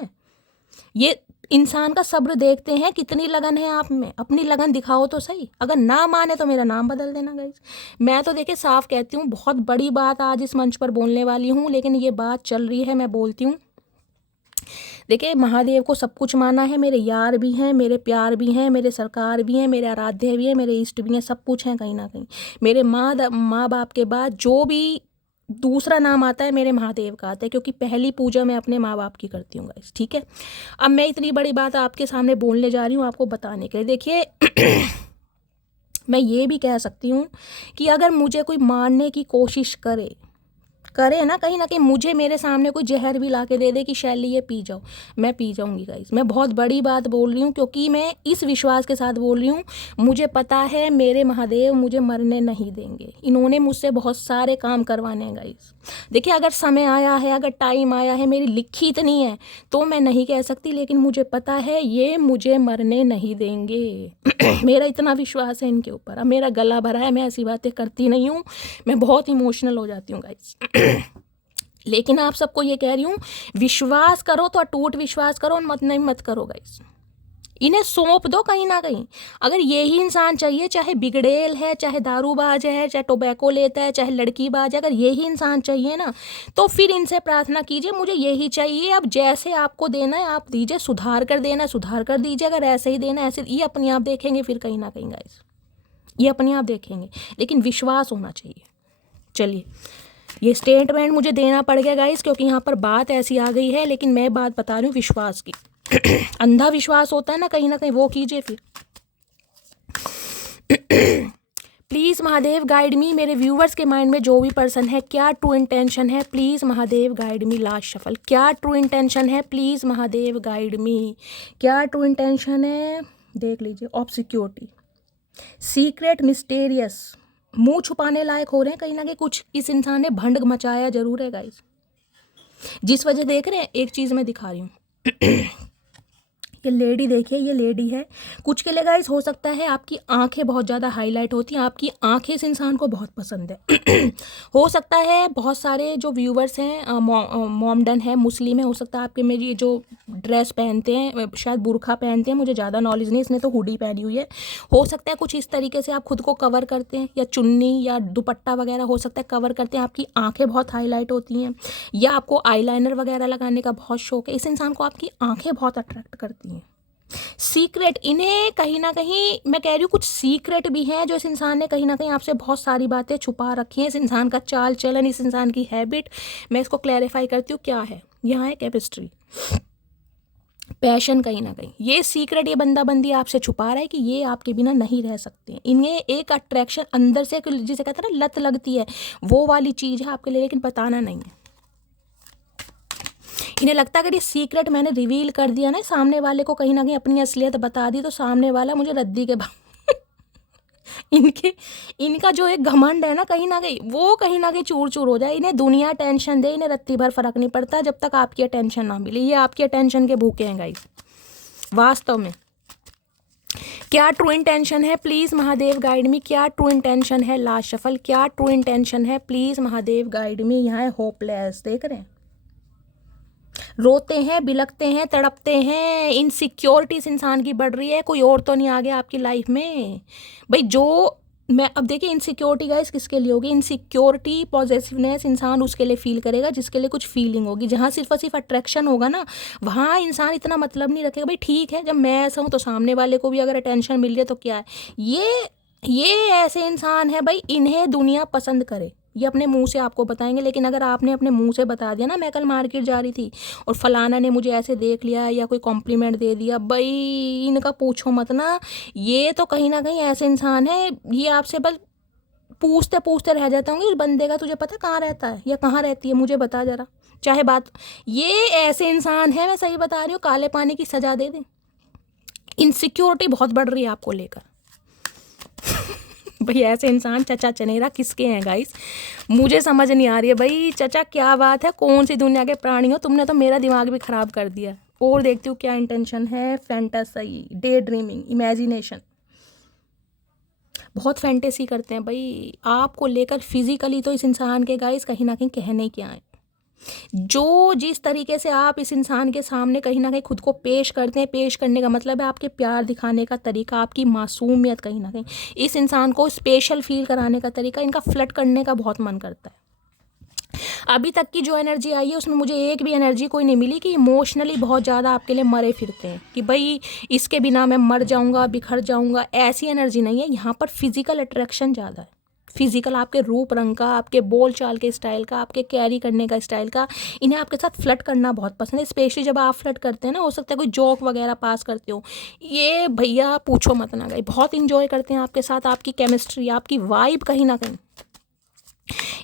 ये इंसान का सब्र देखते हैं, कितनी लगन है आप में। अपनी लगन दिखाओ तो सही। अगर ना माने तो मेरा नाम बदल देना गाइस। मैं तो देखिए साफ कहती हूँ, बहुत बड़ी बात आज इस मंच पर बोलने वाली हूँ, लेकिन ये बात चल रही है, मैं बोलती हूँ। देखिए महादेव को सब कुछ माना है, मेरे यार भी हैं, मेरे प्यार भी हैं, मेरे सरकार भी हैं, मेरे आराध्य भी हैं, मेरे इष्ट भी हैं, सब कुछ हैं। कहीं ना कहीं मेरे माँ बाप के बाद जो भी दूसरा नाम आता है मेरे महादेव का आता है। क्योंकि पहली पूजा मैं अपने माँ बाप की करती हूँ गाइस, ठीक है। अब मैं इतनी बड़ी बात आपके सामने बोलने जा रही हूँ आपको बताने के लिए। देखिए मैं ये भी कह सकती हूँ कि अगर मुझे कोई मारने की कोशिश करे ना कहीं मुझे मेरे सामने कोई जहर भी ला के दे दे कि शैली ये पी जाओ, मैं पी जाऊंगी गाइस। मैं बहुत बड़ी बात बोल रही हूँ क्योंकि मैं इस विश्वास के साथ बोल रही हूँ, मुझे पता है मेरे महादेव मुझे मरने नहीं देंगे। इन्होंने मुझसे बहुत सारे काम करवाने हैं गाइस। देखिए अगर समय आया है, अगर टाइम आया है, मेरी लिखी इतनी है तो मैं नहीं कह सकती, लेकिन मुझे पता है ये मुझे मरने नहीं देंगे। मेरा इतना विश्वास है इनके ऊपर। अब मेरा गला भरा है, मैं ऐसी बातें करती नहीं हूँ, मैं बहुत इमोशनल हो जाती हूँ गाइस। लेकिन आप सबको ये कह रही हूँ, विश्वास करो तो अटूट विश्वास करो, मत नहीं मत करो गाइस। इन्हें सौंप दो कहीं ना कहीं। अगर यही इंसान चाहिए, चाहे बिगड़ेल है, चाहे दारूबाज है, चाहे टोबैको लेता है, चाहे लड़कीबाज है, अगर यही इंसान चाहिए ना तो फिर इनसे प्रार्थना कीजिए मुझे यही चाहिए। अब जैसे आपको देना है आप दीजिए, सुधार कर देना सुधार कर दीजिए। अगर ऐसे ही देना ऐसे, ये अपने आप देखेंगे फिर कहीं ना कहीं गाइस, ये अपने आप देखेंगे। लेकिन विश्वास होना चाहिए। चलिए ये स्टेटमेंट मुझे देना पड़ गया गाइस क्योंकि यहाँ पर बात ऐसी आ गई है, लेकिन मैं बात बता रही हूँ विश्वास की। अंधा विश्वास होता है ना कहीं वो कीजिए फिर। प्लीज़ महादेव गाइड मी। मेरे व्यूवर्स के माइंड में जो भी पर्सन है, क्या ट्रू इंटेंशन है, please Mahadev guide me. Last shuffle, क्या ट्रू इंटेंशन है, प्लीज़ महादेव गाइड मी। क्या ट्रू इंटेंशन है देख लीजिए। ऑब्सक्योरिटी, सीक्रेट, मिस्टेरियस, मुंह छुपाने लायक हो रहे हैं कहीं कुछ इस इंसान ने भंड मचाया जरूर है गाइस। जिस वजह देख रहे हैं, एक चीज़ मैं दिखा रही हूँ। ये लेडी देखिए, ये लेडी है। कुछ के लिए गाइस हो सकता है आपकी आंखें बहुत ज़्यादा हाईलाइट होती हैं, आपकी आंखें इस इंसान को बहुत पसंद है। हो सकता है बहुत सारे जो व्यूवर्स हैं मोमडन है, मुस्लिम है, हो सकता है आपके मेरी जो ड्रेस पहनते हैं शायद बुरखा पहनते हैं, मुझे ज़्यादा नॉलेज नहीं, इसने तो हुडी पहनी हुई है। हो सकता है कुछ इस तरीके से आप खुद को कवर करते हैं, या चुन्नी या दुपट्टा वगैरह हो सकता है कवर करते हैं, आपकी आँखें बहुत हाईलाइट होती हैं, या आपको आईलाइनर वगैरह लगाने का बहुत शौक है। इस इंसान को आपकी आँखें बहुत अट्रैक्ट करती हैं। सीक्रेट, इन्हें कहीं ना कहीं मैं कह रही हूँ कुछ सीक्रेट भी हैं जो इस इंसान ने कहीं ना कहीं आपसे बहुत सारी बातें छुपा रखी हैं। इस इंसान का चाल चलन, इस इंसान की हैबिट, मैं इसको क्लैरिफाई करती हूँ क्या है। यहाँ है केमिस्ट्री, पैशन, कहीं ना कहीं ये सीक्रेट, ये बंदा बंदी आपसे छुपा रहा है कि ये आपके बिना नहीं रह सकते। इन्हें एक अट्रैक्शन अंदर से, जिसे कहते हैं ना लत लगती है, वो वाली चीज़ है आपके लिए, लेकिन बताना नहीं है। इन्हें लगता है अगर ये सीक्रेट मैंने रिवील कर दिया ना सामने वाले को, कहीं ना कहीं अपनी असलियत बता दी, तो सामने वाला मुझे रद्दी के इनका जो एक घमंड है ना कहीं वो कहीं ना कहीं चूर चूर हो जाए। इन्हें दुनिया टेंशन दे, इन्हें रत्ती भर फर्क नहीं पड़ता जब तक आपकी अटेंशन ना मिले। ये आपकी अटेंशन के भूखे हैं गाइस वास्तव में। क्या ट्रू इंटेंशन है, प्लीज़ महादेव गाइड मी। क्या ट्रू इंटेंशन है, लास्ट शफल। क्या ट्रू इंटेंशन है, प्लीज़ महादेव गाइड मी। यहाँ है होपलेस, देख रहे हैं, रोते हैं, बिलखते हैं, तड़पते हैं, इनसिक्योरिटी इस इंसान की बढ़ रही है। कोई और तो नहीं आ गया आपकी लाइफ में भाई। जो मैं अब देखिए, इनसिक्योरिटी गाइस किसके लिए होगी? इनसिक्योरिटी, पॉजिटिवनेस इंसान उसके लिए फील करेगा जिसके लिए कुछ फीलिंग होगी। जहाँ सिर्फ और सिर्फ अट्रैक्शन होगा ना, वहाँ इंसान इतना मतलब नहीं रखेगा। भाई ठीक है, जब मैं ऐसा हूँ तो सामने वाले को भी अगर अटेंशन मिल रही है तो क्या है। ये ऐसे इंसान है भाई, इन्हें दुनिया पसंद करे, ये अपने मुंह से आपको बताएंगे। लेकिन अगर आपने अपने मुंह से बता दिया ना, मैं कल मार्केट जा रही थी और फलाना ने मुझे ऐसे देख लिया या कोई कॉम्प्लीमेंट दे दिया, भाई इनका पूछो मत ना। ये तो कहीं ना कहीं ऐसे इंसान है, ये आपसे बस पूछते पूछते रह जाते होंगे, इस बंदे का तुझे पता कहाँ रहता है या कहाँ रहती है, मुझे बता जरा। चाहे बात, ये ऐसे इंसान है, मैं सही बता रही हूँ, काले पानी की सजा दे दें। इनसिक्योरिटी बहुत बढ़ रही है आपको लेकर। भाई ऐसे इंसान चचा चनेरा किसके हैं गाइस, मुझे समझ नहीं आ रही है भाई। चचा क्या बात है, कौन सी दुनिया के प्राणी हो, तुमने तो मेरा दिमाग भी ख़राब कर दिया। और देखती हूँ क्या इंटेंशन है। फैंटेसी, डे ड्रीमिंग, इमेजिनेशन, बहुत फैंटेसी करते हैं भाई आपको लेकर। फिजिकली तो इस इंसान के गाइस कहीं ना कहीं कहने क्या है। जो जिस तरीके से आप इस इंसान के सामने कहीं ना कहीं खुद को पेश करते हैं, पेश करने का मतलब है आपके प्यार दिखाने का तरीका, आपकी मासूमियत, कहीं ना कहीं इस इंसान को स्पेशल फील कराने का तरीका, इनका फ्लर्ट करने का बहुत मन करता है। अभी तक की जो एनर्जी आई है उसमें मुझे एक भी एनर्जी कोई नहीं मिली कि इमोशनली बहुत ज़्यादा आपके लिए मरे फिरते हैं कि भाई इसके बिना मैं मर जाऊँगा, बिखर जाऊँगा, ऐसी एनर्जी नहीं है। यहाँ पर फिजिकल अट्रैक्शन ज़्यादा है। फिजिकल, आपके रूप रंग का, आपके बोल चाल के स्टाइल का, आपके कैरी करने का स्टाइल का, इन्हें आपके साथ फ्लर्ट करना बहुत पसंद है। स्पेशली जब आप फ्लर्ट करते हैं ना, हो सकता है कोई जोक वगैरह पास करते हो, ये भैया पूछो मत ना गई, बहुत इंजॉय करते हैं आपके साथ। आपकी केमिस्ट्री, आपकी वाइब कहीं ना कहीं।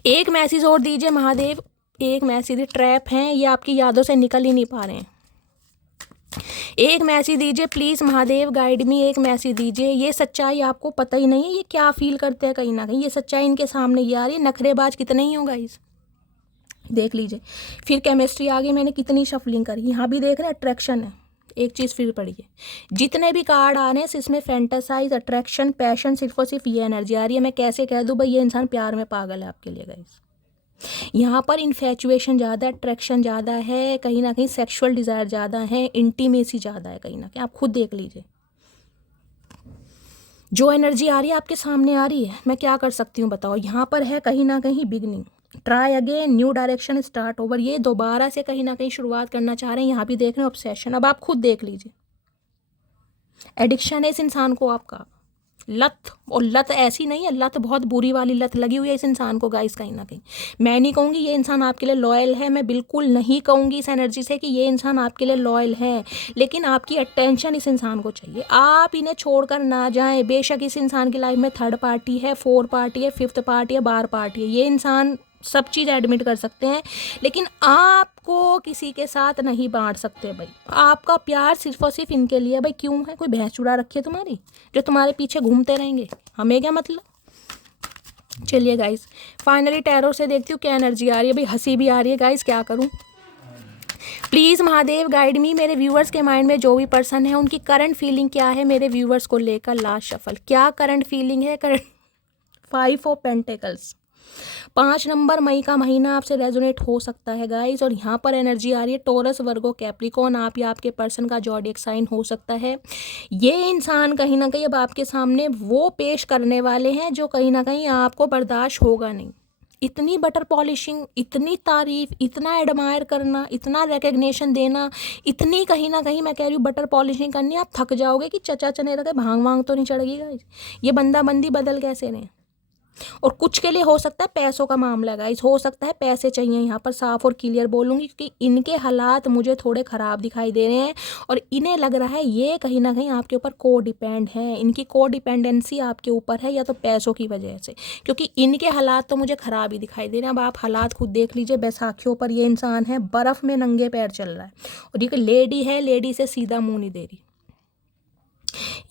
एक मैसेज और दीजिए महादेव, एक मैसेज, ट्रैप हैं ये, आपकी यादों से निकल ही नहीं पा रहे हैं। एक मैसेज दीजिए प्लीज़ महादेव गाइड मी, एक मैसेज दीजिए। ये सच्चाई आपको पता ही नहीं है ये क्या फील करते हैं, कहीं ना कहीं ये सच्चाई इनके सामने ये आ रही है। नखरेबाज कितने ही होगा इस, देख लीजिए। फिर केमिस्ट्री आ गई, मैंने कितनी शफलिंग करी, यहाँ भी देख रहे हैं अट्रैक्शन है। एक चीज़ फिर पढ़िए, जितने भी कार्ड आ रहे हैं इसमें फैंटासाइज, अट्रैक्शन, पैशन, सिर्फ और सिर्फ ये एनर्जी आ रही है। मैं कैसे कह दूँ भाई ये इंसान प्यार में पागल है आपके लिए गाइस। यहाँ पर इन्फेचुएशन ज़्यादा, अट्रैक्शन ज़्यादा है, कहीं ना कहीं सेक्सुअल डिज़ायर ज़्यादा है, इंटीमेसी ज़्यादा है, कहीं ना कहीं आप खुद देख लीजिए। जो एनर्जी आ रही है आपके सामने आ रही है, मैं क्या कर सकती हूँ बताओ। यहाँ पर है कहीं ना कहीं beginning, try again, new direction, start over. ये दोबारा से कहीं ना कहीं शुरुआत करना चाह रहे हैं। यहाँ भी देख रहे हैं ऑब्सेशन, अब आप खुद देख लीजिए। एडिक्शन है इस इंसान को आपका, लत, और लत ऐसी नहीं है, लत बहुत बुरी वाली लत लगी हुई है इस इंसान को गाइस। कहीं ना कहीं मैं नहीं कहूँगी ये इंसान आपके लिए लॉयल है, मैं बिल्कुल नहीं कहूँगी इस एनर्जी से कि ये इंसान आपके लिए लॉयल है, लेकिन आपकी अटेंशन इस इंसान को चाहिए। आप इन्हें छोड़कर ना जाएं। बेशक इस इंसान की लाइफ में थर्ड पार्टी है, फोर पार्टी है, फिफ्थ पार्टी है, बार पार्टी है, ये इंसान सब चीज़ एडमिट कर सकते हैं, लेकिन आपको किसी के साथ नहीं बांट सकते भाई। आपका प्यार सिर्फ और सिर्फ इनके लिए भाई। क्यों है, कोई भैंस चुरा रखी है तुम्हारी जो तुम्हारे पीछे घूमते रहेंगे, हमें क्या मतलब। चलिए गाइस, फाइनली टैरो से देखती हूँ क्या एनर्जी आ रही है। भाई हंसी भी आ रही है गाइस, क्या करूँ। प्लीज़ महादेव गाइड मी, मेरे व्यूअर्स के माइंड में जो भी पर्सन है उनकी करंट फीलिंग क्या है मेरे व्यूअर्स को लेकर। लास्ट शफल, क्या करंट फीलिंग है? करंट 5 ऑफ पेंटिकल्स, 5 नंबर मई का महीना आपसे रेजोनेट हो सकता है गाइस। और यहाँ पर एनर्जी आ रही है टॉरस, वर्गो, कैप्रिकॉर्न, आप या आपके पर्सन का जॉडियक साइन हो सकता है। ये इंसान कहीं ना कहीं अब आपके सामने वो पेश करने वाले हैं जो कहीं ना कहीं आपको बर्दाश्त होगा नहीं। इतनी बटर पॉलिशिंग, इतनी तारीफ, इतना एडमायर करना, इतना रिकग्निशन देना, इतनी कहीं ना कहीं मैं कह रही हूँ बटर पॉलिशिंग करनी, आप थक जाओगे कि चचा चने रखे भांग वांग तो नहीं चढ़ेगी गाइस। ये बंदा बंदी बदल कैसे रहे। और कुछ के लिए हो सकता है पैसों का मामला गाइस, हो सकता है पैसे चाहिए, यहाँ पर साफ और क्लियर बोलूँगी क्योंकि इनके हालात मुझे थोड़े ख़राब दिखाई दे रहे हैं और इन्हें लग रहा है ये कहीं ना कहीं आपके ऊपर को डिपेंड है। इनकी को डिपेंडेंसी आपके ऊपर है या तो पैसों की वजह से, क्योंकि इनके हालात तो मुझे ख़राब ही दिखाई दे रहे हैं। अब आप हालात खुद देख लीजिए। बैसाखियों पर ये इंसान है, बर्फ़ में नंगे पैर चल रहा है और ये लेडी है, लेडी से सीधा मुँह नहीं दे रही।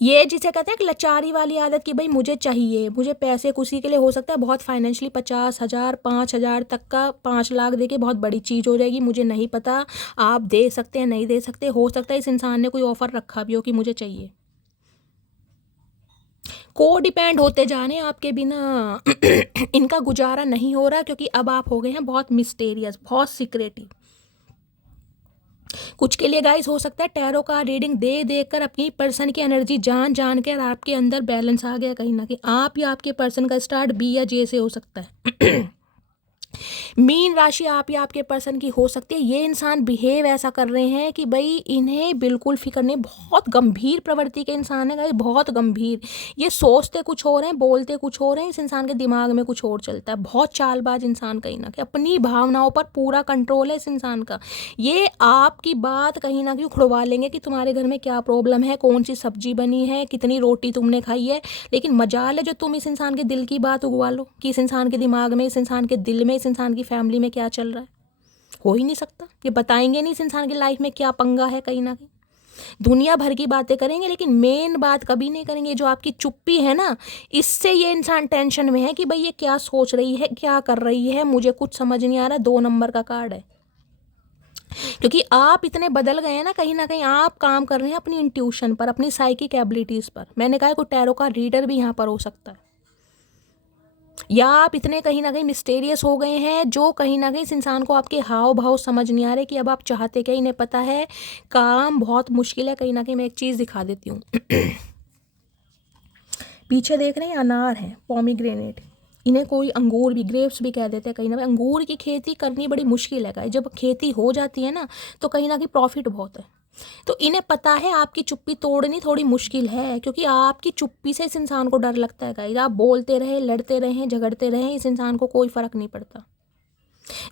ये जिसे कहते हैं कि लाचारी वाली आदत कि भाई मुझे चाहिए, मुझे पैसे, किसी के लिए हो सकता है बहुत फाइनेंशियली 50,000 5,000 तक का 5 लाख दे के बहुत बड़ी चीज़ हो जाएगी, मुझे नहीं पता आप दे सकते हैं नहीं दे सकते। हो सकता है इस इंसान ने कोई ऑफ़र रखा भी हो कि मुझे चाहिए। को डिपेंड होते जाने आपके बिना इनका गुजारा नहीं हो रहा, क्योंकि अब आप हो गए हैं बहुत मिस्टेरियस, बहुत सीक्रेटिव। कुछ के लिए गाइस हो सकता है टैरो का रीडिंग दे देकर अपनी पर्सन की एनर्जी जान जान कर आपके अंदर बैलेंस आ गया कहीं ना कहीं। आप या आपके पर्सन का स्टार्ट बी या जे से हो सकता है। मीन राशि आप या आपके पर्सन की हो सकती है। ये इंसान बिहेव ऐसा कर रहे हैं कि भाई इन्हें बिल्कुल फिक्र नहीं, बहुत गंभीर प्रवृत्ति के इंसान है गाइस, बहुत गंभीर। ये सोचते कुछ हो रहे हैं, बोलते कुछ हो रहे हैं, इस इंसान के दिमाग में कुछ और चलता है। बहुत चालबाज इंसान कहीं ना कहीं, अपनी भावनाओं पर पूरा कंट्रोल है इस इंसान का। ये आपकी बात कहीं ना कहीं उखड़वा लेंगे कि तुम्हारे घर में क्या प्रॉब्लम है, कौन सी सब्जी बनी है, कितनी रोटी तुमने खाई है। लेकिन मजाल है जो तुम इस इंसान के दिल की बात उगवा लो कि इस इंसान के दिमाग में, इस इंसान के दिल में, इस इंसान की फैमिली में क्या चल रहा है। हो ही नहीं सकता। ये बताएंगे नहीं इस इंसान की लाइफ में क्या पंगा है। कहीं ना कहीं दुनिया भर की बातें करेंगे लेकिन मेन बात कभी नहीं करेंगे। जो आपकी चुप्पी है ना, इससे ये इंसान टेंशन में है कि भाई ये क्या सोच रही है, क्या कर रही है, मुझे कुछ समझ नहीं आ रहा। 2 नंबर का कार्ड है, क्योंकि आप इतने बदल गए हैं ना कहीं आप काम कर रहे हैं अपनी इंट्यूशन पर, अपनी साइकिक एबिलिटीज़ पर। मैंने कहा कोई टैरो का रीडर भी यहाँ पर हो सकता है, या आप इतने कहीं ना कहीं मिस्टेरियस हो गए हैं जो कहीं ना कहीं इस इंसान को आपके हाव भाव समझ नहीं आ रहे कि अब आप चाहते क्या। इन्हें पता है काम बहुत मुश्किल है। कहीं ना कहीं मैं एक चीज़ दिखा देती हूँ। पीछे देख रहे हैं अनार है, पोमीग्रेनेट, इन्हें कोई अंगूर भी, ग्रेप्स भी कह देते हैं। कहीं ना कहीं अंगूर की खेती करनी बड़ी मुश्किल है। जब खेती हो जाती है ना तो कहीं ना कहीं प्रॉफिट बहुत है। तो इन्हें पता है आपकी चुप्पी तोड़नी थोड़ी मुश्किल है, क्योंकि आपकी चुप्पी से इस इंसान को डर लगता है गाइस। आप बोलते रहे, लड़ते रहे, झगड़ते रहे, इस इंसान को कोई फ़र्क नहीं पड़ता।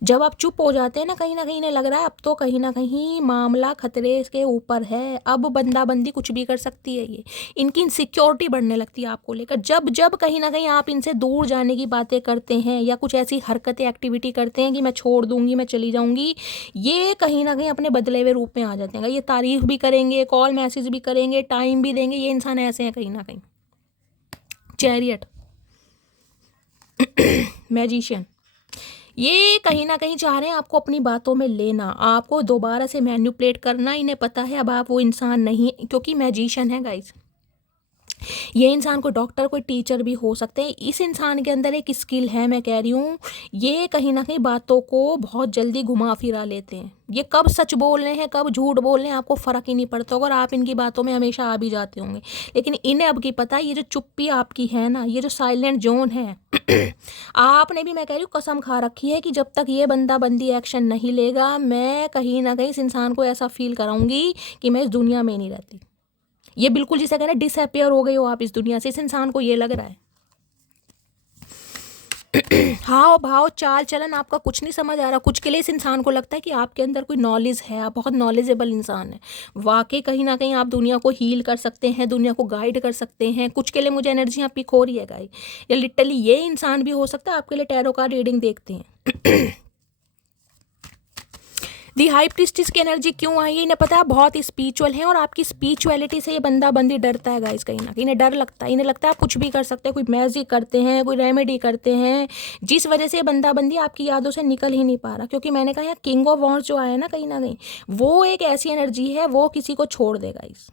जब आप चुप हो जाते हैं ना कहीं इन्हें लग रहा है अब तो कहीं ना कहीं मामला खतरे के ऊपर है, अब बंदा बंदी कुछ भी कर सकती है। ये इनकी इनसिक्योरिटी बढ़ने लगती है आपको लेकर। जब जब कहीं ना कहीं आप इनसे दूर जाने की बातें करते हैं या कुछ ऐसी हरकतें, एक्टिविटी करते हैं कि मैं छोड़ दूंगी, मैं चली जाऊंगी, ये कहीं ना कहीं अपने बदले हुए रूप में आ जाते हैं। ये तारीफ भी करेंगे, कॉल मैसेज भी करेंगे, टाइम भी देंगे। ये इंसान ऐसे हैं कहीं ना कहीं। चैरियट, मैजिशियन, ये कहीं ना कहीं चाह रहे हैं आपको अपनी बातों में लेना, आपको दोबारा से मैनिपुलेट करना। इन्हें पता है अब आप वो इंसान नहीं, क्योंकि मैजिशियन है गाइस। ये इंसान कोई डॉक्टर, कोई टीचर भी हो सकते हैं। इस इंसान के अंदर एक स्किल है, मैं कह रही हूँ। ये कहीं ना कहीं बातों को बहुत जल्दी घुमा फिरा लेते हैं। ये कब सच बोल रहे हैं, कब झूठ बोल रहे हैं, आपको फ़र्क ही नहीं पड़ता होगा और आप इनकी बातों में हमेशा आ भी जाते होंगे। लेकिन इन्हें अब की पता है ये जो चुप्पी आपकी है ना, ये जो साइलेंट जोन है, आपने भी मैं कह रही हूँ कसम खा रखी है कि जब तक ये बंदा बंदी एक्शन नहीं लेगा, मैं कहीं ना कहीं इस इंसान को ऐसा फील कराऊंगी कि मैं इस दुनिया में नहीं रहती। ये बिल्कुल जिसे कह रहे हैं डिसअपियर हो गए हो आप इस दुनिया से। इस इंसान को ये लग रहा है। हाव भाव, चाल चलन आपका कुछ नहीं समझ आ रहा। कुछ के लिए इस इंसान को लगता है कि आपके अंदर कोई नॉलेज है, आप बहुत नॉलेजेबल इंसान है। वाकई कहीं ना कहीं आप दुनिया को हील कर सकते हैं, दुनिया को गाइड कर सकते हैं। कुछ के लिए मुझे एनर्जी आपकी खो रही है गाइस। या लिटरली ये इंसान भी हो सकता है आपके लिए टैरो का रीडिंग देखते हैं। दी हाई प्रीस्टिस की एनर्जी क्यों आई है? इन्हें पता है बहुत स्पिरिचुअल है और आपकी स्पिरिचुअलिटी से ये बंदा बंदी डरता है गाइस, कहीं ना कहीं इन्हें डर लगता है। इन्हें लगता है आप कुछ भी कर सकते हैं, कोई मैजिक करते हैं, कोई रेमेडी करते हैं, जिस वजह से ये बंदा बंदी आपकी यादों से निकल ही नहीं पा रहा। क्योंकि मैंने कहा यहाँ किंग ऑफ वॉन्ड्स जो आया है ना कहीं वो एक ऐसी एनर्जी है, वो किसी को छोड़ देगा गाइस,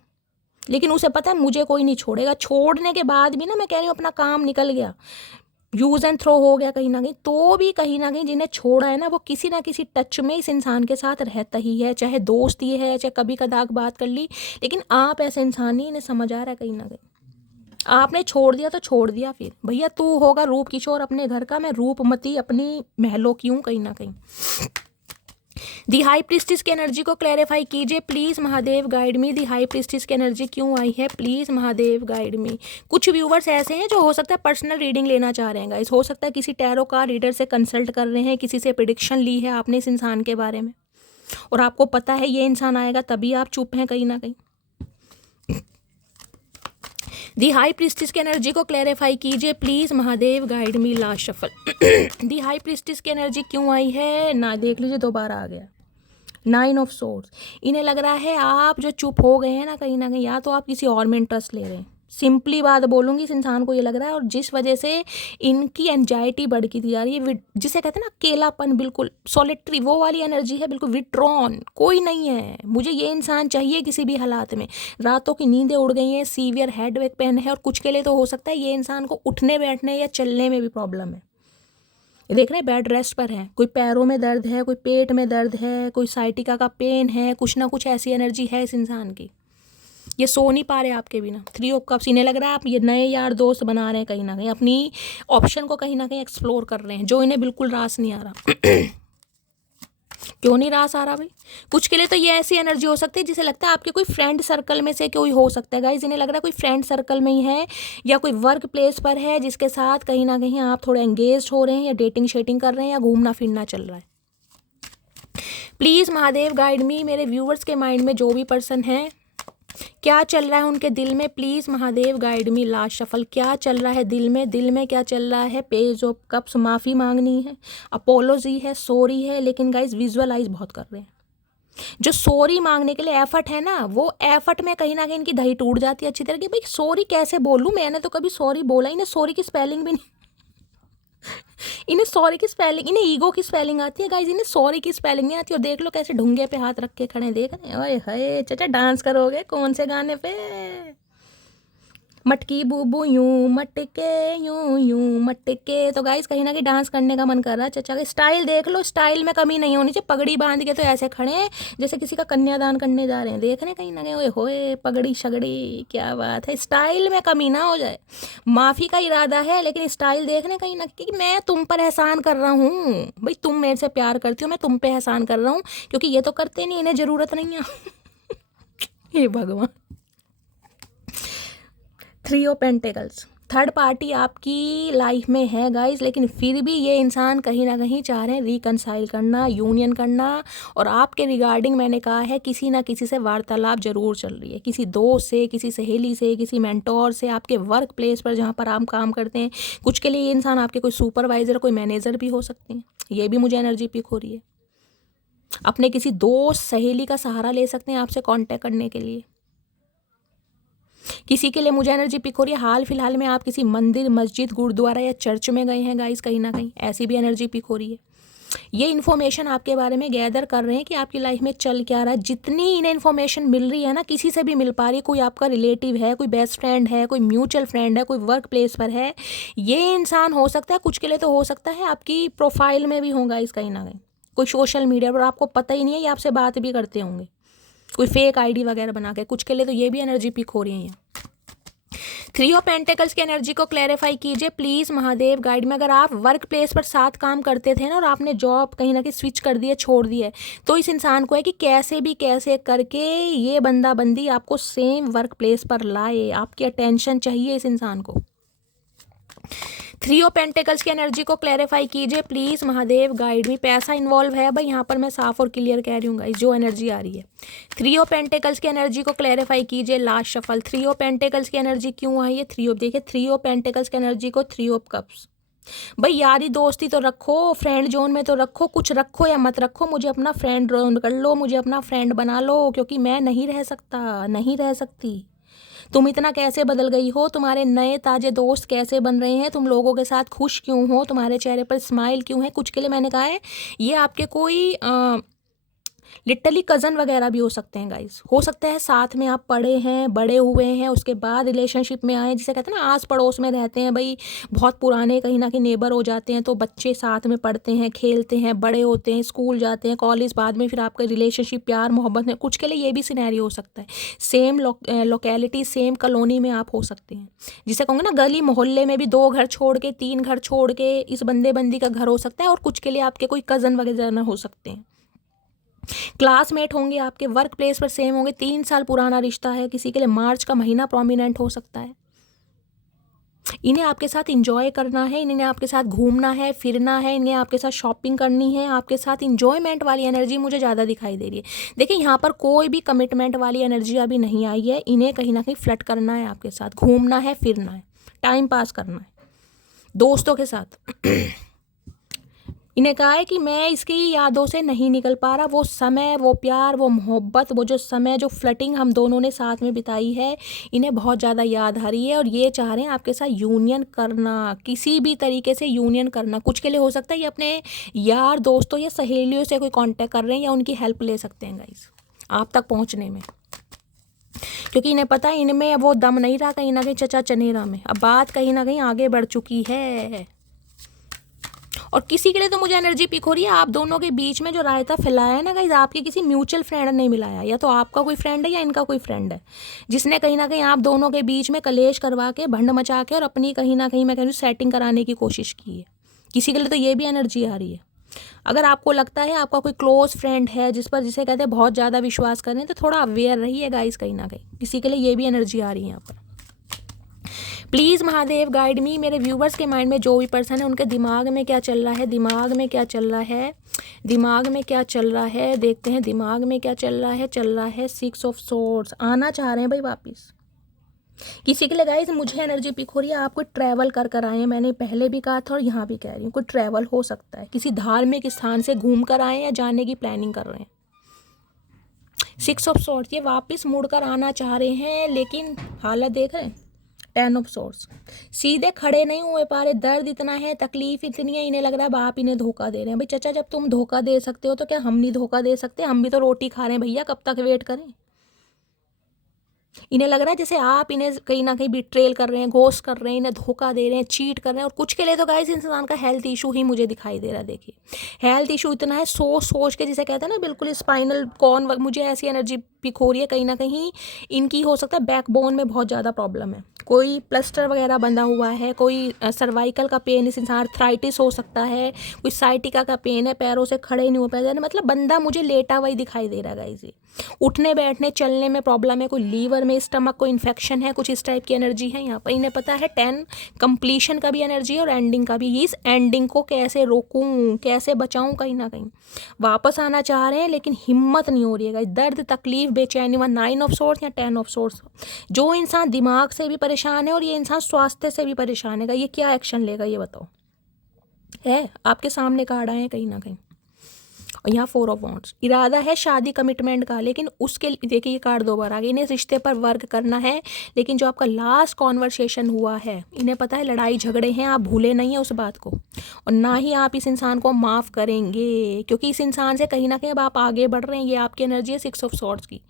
लेकिन उसे पता है मुझे कोई नहीं छोड़ेगा। छोड़ने के बाद भी ना, मैं कह रही हूँ अपना काम निकल गया, यूज एंड थ्रो हो गया कहीं ना कहीं, तो भी कहीं ना कहीं जिन्हें छोड़ा है ना, वो किसी ना किसी टच में इस इंसान के साथ रहता ही है, चाहे दोस्त ही है, चाहे कभी कदाक बात कर ली, लेकिन आप ऐसे इंसान ही, इन्हें समझ आ रहा है कहीं ना कहीं। आपने छोड़ दिया तो छोड़ दिया, फिर भैया तू होगा रूप किशोर अपने घर का, मैं रूपमती अपनी महलों की हूँ कहीं ना कहीं। दी हाई प्रीस्टिस की एनर्जी को क्लैरिफाई कीजिए please Mahadev guide me. The high priestess की एनर्जी क्यों आई है, प्लीज़ महादेव गाइड मी। कुछ व्यूवर्स ऐसे हैं जो हो सकता है पर्सनल रीडिंग लेना चाह रहे हैं गाइस, हो सकता है किसी टैरो का रीडर से कंसल्ट कर रहे हैं, किसी से प्रिडिक्शन ली है आपने इस इंसान के बारे में और आपको पता है ये इंसान आएगा, तभी आप चुप हैं कहीं ना कहीं। दी हाई प्रीस्टिस की एनर्जी को क्लैरिफाई कीजिए please Mahadev guide me. Last shuffle. The high priestess की एनर्जी क्यों आई है ना, देख लीजिए दोबारा आ गया 9 ऑफ सोर्ड्स। इन्हें लग रहा है आप जो चुप हो गए हैं ना कहीं या तो आप किसी और में इंटरेस्ट ले रहे हैं। सिंपली बात बोलूँगी, इस इंसान को ये लग रहा है, और जिस वजह से इनकी एंजाइटी बढ़ती जा रही है, जिसे कहते हैं ना अकेलापन, बिल्कुल सॉलिटरी, वो वाली एनर्जी है, बिल्कुल विड्रॉन, कोई नहीं है, मुझे ये इंसान चाहिए किसी भी हालात में। रातों की नींदें उड़ गई हैं, सीवियर हेडवेक पेन है, और कुछ के लिए तो हो सकता है ये इंसान को उठने बैठने या चलने में भी प्रॉब्लम है। देख रहे हैं बेड रेस्ट पर है, कोई पैरों में दर्द है, कोई पेट में दर्द है, कोई साइटिका का पेन है, कुछ ना कुछ ऐसी एनर्जी है इस इंसान की। ये सो नहीं पा रहे आपके बिना। 3 ऑफ कप्स, इन्हें लग रहा है आप ये नए यार दोस्त बना रहे हैं कहीं ना कहीं, अपनी ऑप्शन को कहीं ना कहीं एक्सप्लोर कर रहे हैं, जो इन्हें बिल्कुल रास नहीं आ रहा। क्यों नहीं रास आ रहा भाई? कुछ के लिए तो ये ऐसी एनर्जी हो सकती है जिसे लगता है आपके कोई फ्रेंड सर्कल में से कोई हो सकता है गाइज। इन्हें लग रहा है कोई फ्रेंड सर्कल में ही है या कोई वर्क प्लेस पर है, जिसके साथ कहीं ना कहीं आप थोड़े एंगेज हो रहे हैं, या डेटिंग शेटिंग कर रहे हैं, या घूमना फिरना चल रहा है। प्लीज़ महादेव गाइड मी। मेरे व्यूवर्स के माइंड में जो भी पर्सन है, क्या चल रहा है उनके दिल में, please Mahadev guide me. Last shuffle, क्या चल रहा है दिल में क्या चल रहा है? पेज ऑफ कप्स, माफ़ी मांगनी है, अपोलॉजी है, सॉरी है, लेकिन गाइज विजुअलाइज बहुत कर रहे हैं। जो सॉरी मांगने के लिए एफर्ट है ना, वो एफर्ट में कहीं ना कहीं इनकी दही टूट जाती है अच्छी तरह की। भाई सॉरी कैसे बोलूँ, मैंने तो कभी सॉरी बोला ही नहीं, सॉरी की स्पेलिंग भी नहीं इन्हें सॉरी की स्पेलिंग, इन्हें ईगो की स्पेलिंग आती है गाइज, इन्हें सॉरी की स्पेलिंग नहीं आती। और देख लो कैसे ढूंगे पे हाथ रख के खड़े, देख रहे हैं। ओए हाय चाचा, डांस करोगे कौन से गाने पे? मटकी बूबू यूं मटके, यूं मटके। तो गाइस कहीं ना कहीं डांस करने का मन कर रहा है चचा का। स्टाइल देख लो, स्टाइल में कमी नहीं होनी चाहिए। पगड़ी बांध के तो ऐसे खड़े हैं जैसे किसी का कन्यादान करने जा रहे हैं, देख रहे हैं कहीं ना कहीं। ओए होए पगड़ी शगड़ी, क्या बात है, स्टाइल में कमी ना हो जाए। माफ़ी का इरादा है, लेकिन स्टाइल देख रहे कहीं ना कहीं। मैं तुम पर एहसान कर रहा हूँ भाई, तुम मेरे से प्यार करती हो, मैं तुम पे एहसान कर रहा हूँ, क्योंकि ये तो करते नहीं, इन्हें ज़रूरत नहीं है। हे भगवान। 3 ऑफ पेंटिकल्स, थर्ड पार्टी आपकी लाइफ में है गाइज, लेकिन फिर भी ये इंसान कहीं ना कहीं चाह रहे हैं रिकनसाइल करना, यूनियन करना। और आपके रिगार्डिंग मैंने कहा है किसी ना किसी से वार्तालाप जरूर चल रही है, किसी दोस्त से, किसी सहेली से, किसी मेंटोर से, आपके वर्क प्लेस पर जहाँ पर आप काम करते हैं। कुछ के लिए ये इंसान आपके कोई सुपरवाइजर, कोई मैनेजर भी हो सकते हैं। ये भी मुझे एनर्जी पिक हो रही है। अपने किसी दोस्त सहेली का सहारा ले सकते हैं आपसे कांटेक्ट करने के लिए। किसी के लिए मुझे एनर्जी पिक हो रही है, हाल फिलहाल में आप किसी मंदिर, मस्जिद, गुरुद्वारा या चर्च में गए हैं गाइस, कहीं ना कहीं ऐसी भी एनर्जी पिक हो रही है। ये इन्फॉर्मेशन आपके बारे में गैदर कर रहे हैं कि आपकी लाइफ में चल क्या रहा है। जितनी इन्हें इन्फॉर्मेशन मिल रही है ना, किसी से भी मिल पा रही है, कोई आपका रिलेटिव है, कोई बेस्ट फ्रेंड है, कोई म्यूचुअल फ्रेंड है, कोई वर्क प्लेस पर है, ये इंसान हो सकता है। कुछ के लिए तो हो सकता है आपकी प्रोफाइल में भी होगा इस कहीं ना कहीं, कोई सोशल मीडिया पर, आपको पता ही नहीं है, ये आपसे बात भी करते होंगे कोई फेक आईडी वगैरह बना के। कुछ के लिए तो ये भी एनर्जी पिक हो रही है। 3 ऑफ पेंटिकल्स की एनर्जी को क्लैरिफाई कीजिए प्लीज़ महादेव गाइड में। अगर आप वर्क प्लेस पर साथ काम करते थे ना, और आपने जॉब कहीं ना कहीं स्विच कर दिया, छोड़ दिया, तो इस इंसान को है कि कैसे भी कैसे करके ये बंदा बंदी आपको सेम वर्क प्लेस पर लाए। आपकी अटेंशन चाहिए इस इंसान को। 3 ऑफ पेंटिकल्स की एनर्जी को क्लैरिफाई कीजिए प्लीज़ महादेव गाइड में। पैसा इन्वॉल्व है भाई यहाँ पर, मैं साफ और क्लियर कह रही हूँ गाइस, जो एनर्जी आ रही है। 3 ऑफ पेंटिकल्स की एनर्जी को क्लैरिफाई कीजिए। लास्ट शफल, 3 ऑफ पेंटिकल्स की एनर्जी क्यों आई है? 3 ऑफ, देखिए 3 ऑफ पेंटिकल्स की एनर्जी को 3 ऑफ कप्स, भाई यारी दोस्ती तो रखो, फ्रेंड जोन में तो रखो, कुछ रखो या मत रखो, मुझे अपना फ्रेंड कर लो, मुझे अपना फ्रेंड बना लो, क्योंकि मैं नहीं रह सकता, नहीं रह सकती। तुम इतना कैसे बदल गई हो, तुम्हारे नए ताजे दोस्त कैसे बन रहे हैं, तुम लोगों के साथ खुश क्यों हो, तुम्हारे चेहरे पर स्माइल क्यों है। कुछ के लिए मैंने कहा है ये आपके कोई लिटरली कज़न वगैरह भी हो सकते हैं गाइस। हो सकता है साथ में आप पढ़े हैं, बड़े हुए हैं, उसके बाद रिलेशनशिप में आए, जिसे कहते हैं ना आस पड़ोस में रहते हैं भाई, बहुत पुराने कहीं ना कहीं नेबर हो जाते हैं, तो बच्चे साथ में पढ़ते हैं, खेलते हैं, बड़े होते हैं, स्कूल जाते हैं, कॉलेज, बाद में फिर आपका रिलेशनशिप प्यार मोहब्बत में। कुछ के लिए ये भी सिनेरियो हो सकता है। सेम लोकेलिटी, सेम कॉलोनी में आप हो सकते हैं, जिसे कहूँगे ना गली मोहल्ले में भी 2 घर छोड़ के, 3 घर छोड़ के इस बंदे बंदी का घर हो सकता है। और कुछ के लिए आपके कोई कज़न वगैरह हो सकते हैं, क्लासमेट होंगे, आपके वर्क प्लेस पर सेम होंगे, 3 साल पुराना रिश्ता है। किसी के लिए मार्च का महीना प्रोमिनेंट हो सकता है। इन्हें आपके साथ इंजॉय करना है, इन्हें आपके साथ घूमना है, फिरना है, इन्हें आपके साथ शॉपिंग करनी है, आपके साथ इंजॉयमेंट वाली एनर्जी मुझे ज़्यादा दिखाई दे रही है। देखिए यहाँ पर कोई भी कमिटमेंट वाली एनर्जी अभी नहीं आई है। इन्हें कहीं ना कहीं फ्लर्ट करना है, आपके साथ घूमना है, फिरना है, टाइम पास करना है दोस्तों के साथ। इन्हें कहा है कि मैं इसकी यादों से नहीं निकल पा रहा, वो समय, वो प्यार, वो मोहब्बत, वो जो समय, जो फ्लर्टिंग हम दोनों ने साथ में बिताई है, इन्हें बहुत ज़्यादा याद आ रही है। और ये चाह रहे हैं आपके साथ यूनियन करना, किसी भी तरीके से यूनियन करना। कुछ के लिए हो सकता है ये अपने यार दोस्तों या सहेलियों से कोई कांटेक्ट कर रहे हैं, या उनकी हेल्प ले सकते हैं गाइस आप तक पहुँचने में, क्योंकि इन्हें पता है इनमें वो दम नहीं रहा कहीं ना कहीं चचा चनेरा में। अब बात कहीं ना कहीं आगे बढ़ चुकी है। और किसी के लिए तो मुझे एनर्जी पिक हो रही है, आप दोनों के बीच में जो रायता फैलाया है ना गाइज, आपके किसी म्यूचुअल फ्रेंड ने मिलाया, या तो आपका कोई फ्रेंड है या इनका कोई फ्रेंड है, जिसने कहीं ना कहीं आप दोनों के बीच में कलेश करवा के, भंड मचा के और अपनी कहीं ना कहीं मैं कह रही हूँ सेटिंग कराने की कोशिश की है। किसी के लिए तो ये भी एनर्जी आ रही है। अगर आपको लगता है आपका कोई क्लोज फ्रेंड है जिसे कहते हैं बहुत ज़्यादा विश्वास करें, तो थोड़ा अवेयर रहिए गाइज। कहीं ना कहीं किसी के लिए ये भी एनर्जी आ रही है यहाँ पर। प्लीज़ महादेव गाइड मी, मेरे व्यूवर्स के माइंड में जो भी पर्सन है उनके दिमाग में क्या चल रहा है, दिमाग में क्या चल रहा है, दिमाग में क्या चल रहा है, देखते हैं दिमाग में क्या चल रहा है। चल रहा है 6 ऑफ सोर्ड्स, आना चाह रहे हैं भाई वापस। किसी के लिए गाइस मुझे एनर्जी पिक हो रही है, आप कोई ट्रैवल कर आए हैं, मैंने पहले भी कहा था और यहाँ भी कह रही हूँ, कोई ट्रैवल हो सकता है, किसी धार्मिक स्थान से घूम कर आए या जाने की प्लानिंग कर रहे हैं। 6 ऑफ सोर्ड्स, ये वापस मुड़कर आना चाह रहे हैं, लेकिन हालत देख रहे हैं 10 ऑफ सोर्ड्स, सीधे खड़े नहीं हुए पा रहे, दर्द इतना है, तकलीफ इतनी है, इन्हें लग रहा है बाप इन्हें धोखा दे रहे हैं। भाई चचा जब तुम धोखा दे सकते हो तो क्या हम नहीं धोखा दे सकते? हम भी तो रोटी खा रहे हैं भैया, कब तक वेट करें? इन्हें लग रहा है जैसे आप इन्हें कहीं ना कहीं बिट्रेल कर रहे हैं, घोस्ट कर रहे हैं, इन्हें धोखा दे रहे हैं, चीट कर रहे हैं। और कुछ के लिए तो गाइस इंसान का हेल्थ इशू ही मुझे दिखाई दे रहा है। देखिए हेल्थ इशू इतना है, सोच सोच के जिसे कहते हैं ना बिल्कुल स्पाइनल कॉर्न, मुझे ऐसी एनर्जी पिक हो रही है। कहीं ना कहीं इनकी हो सकता है बैकबोन में बहुत ज़्यादा प्रॉब्लम है, कोई प्लास्टर वगैरह बंधा हुआ है, कोई सर्वाइकल का पेन इस इंसान, आर्थराइटिस हो सकता है, कोई साइटिका का पेन है, पैरों से खड़े नहीं हो पाए, मतलब बंदा मुझे लेटा हुआ ही दिखाई दे रहा है गाइस। उठने बैठने चलने में प्रॉब्लम है, कोई लीवर में, स्टमक को इन्फेक्शन है, कुछ इस टाइप की एनर्जी है यहाँ पर। इन्हें पता है 10 कंप्लीशन का भी एनर्जी है और एंडिंग का भी। इस एंडिंग को कैसे रोकूं, कैसे बचाऊं, कहीं ना कहीं वापस आना चाह रहे हैं लेकिन हिम्मत नहीं हो रही है। दर्द, तकलीफ, बेचैनी, 9 ऑफ सोर्ड्स या 10 ऑफ सोर्ड्स। जो इंसान दिमाग से भी परेशान है और ये इंसान स्वास्थ्य से भी परेशान है, ये क्या एक्शन लेगा ये बताओ? है आपके सामने कार्ड आए हैं कहीं ना कहीं। और यहाँ 4 ऑफ वॉन्ड्स, इरादा है शादी कमिटमेंट का, लेकिन उसके देखिए ये कार्ड 2 बार आ गई। इन्हें रिश्ते पर वर्क करना है, लेकिन जो आपका लास्ट कॉन्वर्सेशन हुआ है, इन्हें पता है लड़ाई झगड़े हैं, आप भूले नहीं हैं उस बात को, और ना ही आप इस इंसान को माफ़ करेंगे, क्योंकि इस इंसान से कहीं ना कहीं अब आप आगे बढ़ रहे हैं। ये आपकी एनर्जी है 6 ऑफ सॉर्ड्स की।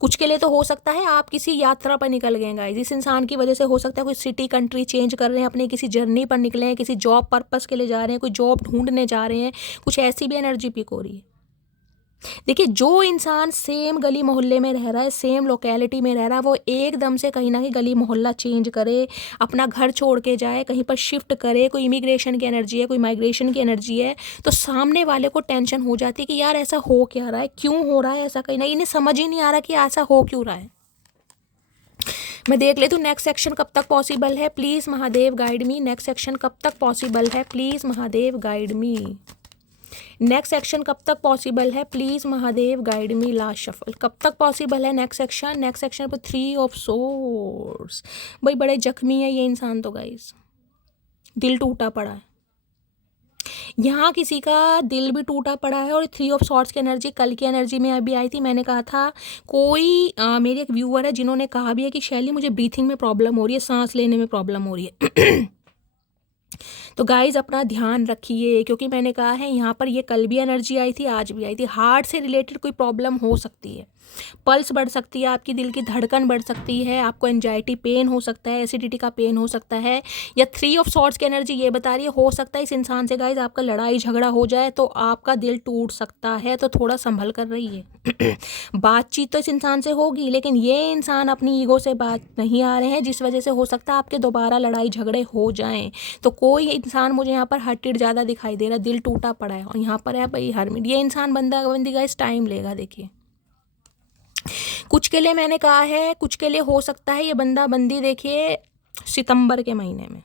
कुछ के लिए तो हो सकता है आप किसी यात्रा पर निकल गए गाइस, इस इंसान की वजह से हो सकता है कोई सिटी कंट्री चेंज कर रहे हैं, अपने किसी जर्नी पर निकले हैं, किसी जॉब पर्पस के लिए जा रहे हैं, कोई जॉब ढूंढने जा रहे हैं, कुछ ऐसी भी एनर्जी पिक हो रही है। देखिए जो इंसान सेम गली मोहल्ले में रह रहा है, सेम लोकेलिटी में रह रहा है, वो एकदम से कहीं ना कहीं गली मोहल्ला चेंज करे, अपना घर छोड़ के जाए, कहीं पर शिफ्ट करे, कोई इमिग्रेशन की एनर्जी है, कोई माइग्रेशन की एनर्जी है, तो सामने वाले को टेंशन हो जाती है कि यार ऐसा हो क्या रहा है, क्यों हो रहा है ऐसा, कहीं ना इन्हें समझ ही नहीं आ रहा कि ऐसा हो क्यों रहा है। मैं देख लेती हूँ नेक्स्ट सेक्शन कब तक पॉसिबल है, please Mahadev guide me. Next section कब तक पॉसिबल है, please Mahadev guide me. Next section कब तक पॉसिबल है, please Mahadev guide me. Last shuffle कब तक पॉसिबल है नेक्स्ट सेक्शन? नेक्स्ट सेक्शन पर 3 ऑफ सोर्ड्स। भाई बड़े जख्मी है ये इंसान तो गाइस, दिल टूटा पड़ा है। यहाँ किसी का दिल भी टूटा पड़ा है। और 3 ऑफ सॉर्ड्स की एनर्जी कल की एनर्जी में अभी आई थी। मैंने कहा था कोई मेरी एक व्यूअर है जिन्होंने कहा भी है कि शैली मुझे ब्रीथिंग में प्रॉब्लम हो रही है, सांस लेने में प्रॉब्लम हो रही है। तो गाइज अपना ध्यान रखिए, क्योंकि मैंने कहा है यहाँ पर ये कल भी एनर्जी आई थी, आज भी आई थी। हार्ट से रिलेटेड कोई प्रॉब्लम हो सकती है, पल्स बढ़ सकती है, आपकी दिल की धड़कन बढ़ सकती है, आपको एंजाइटी पेन हो सकता है, एसिडिटी का पेन हो सकता है, या 3 ऑफ सॉर्ड्स की एनर्जी ये बता रही है हो सकता है इस इंसान से गाइज आपका लड़ाई झगड़ा हो जाए, तो आपका दिल टूट सकता है। तो थोड़ा संभल कर रहिए। बातचीत तो इस इंसान से होगी, लेकिन ये इंसान अपनी ईगो से बात नहीं आ रहे हैं, जिस वजह से हो सकता है आपके दोबारा लड़ाई झगड़े हो जाएं। तो कोई इंसान मुझे यहाँ पर हर्टेड ज़्यादा दिखाई दे रहा है, दिल टूटा पड़ा है। और यहाँ पर है भाई हरमिट, ये इंसान बंदी गाइस टाइम लेगा। देखिए कुछ के लिए मैंने कहा है, कुछ के लिए हो सकता है ये बंदी देखिए सितंबर के महीने में,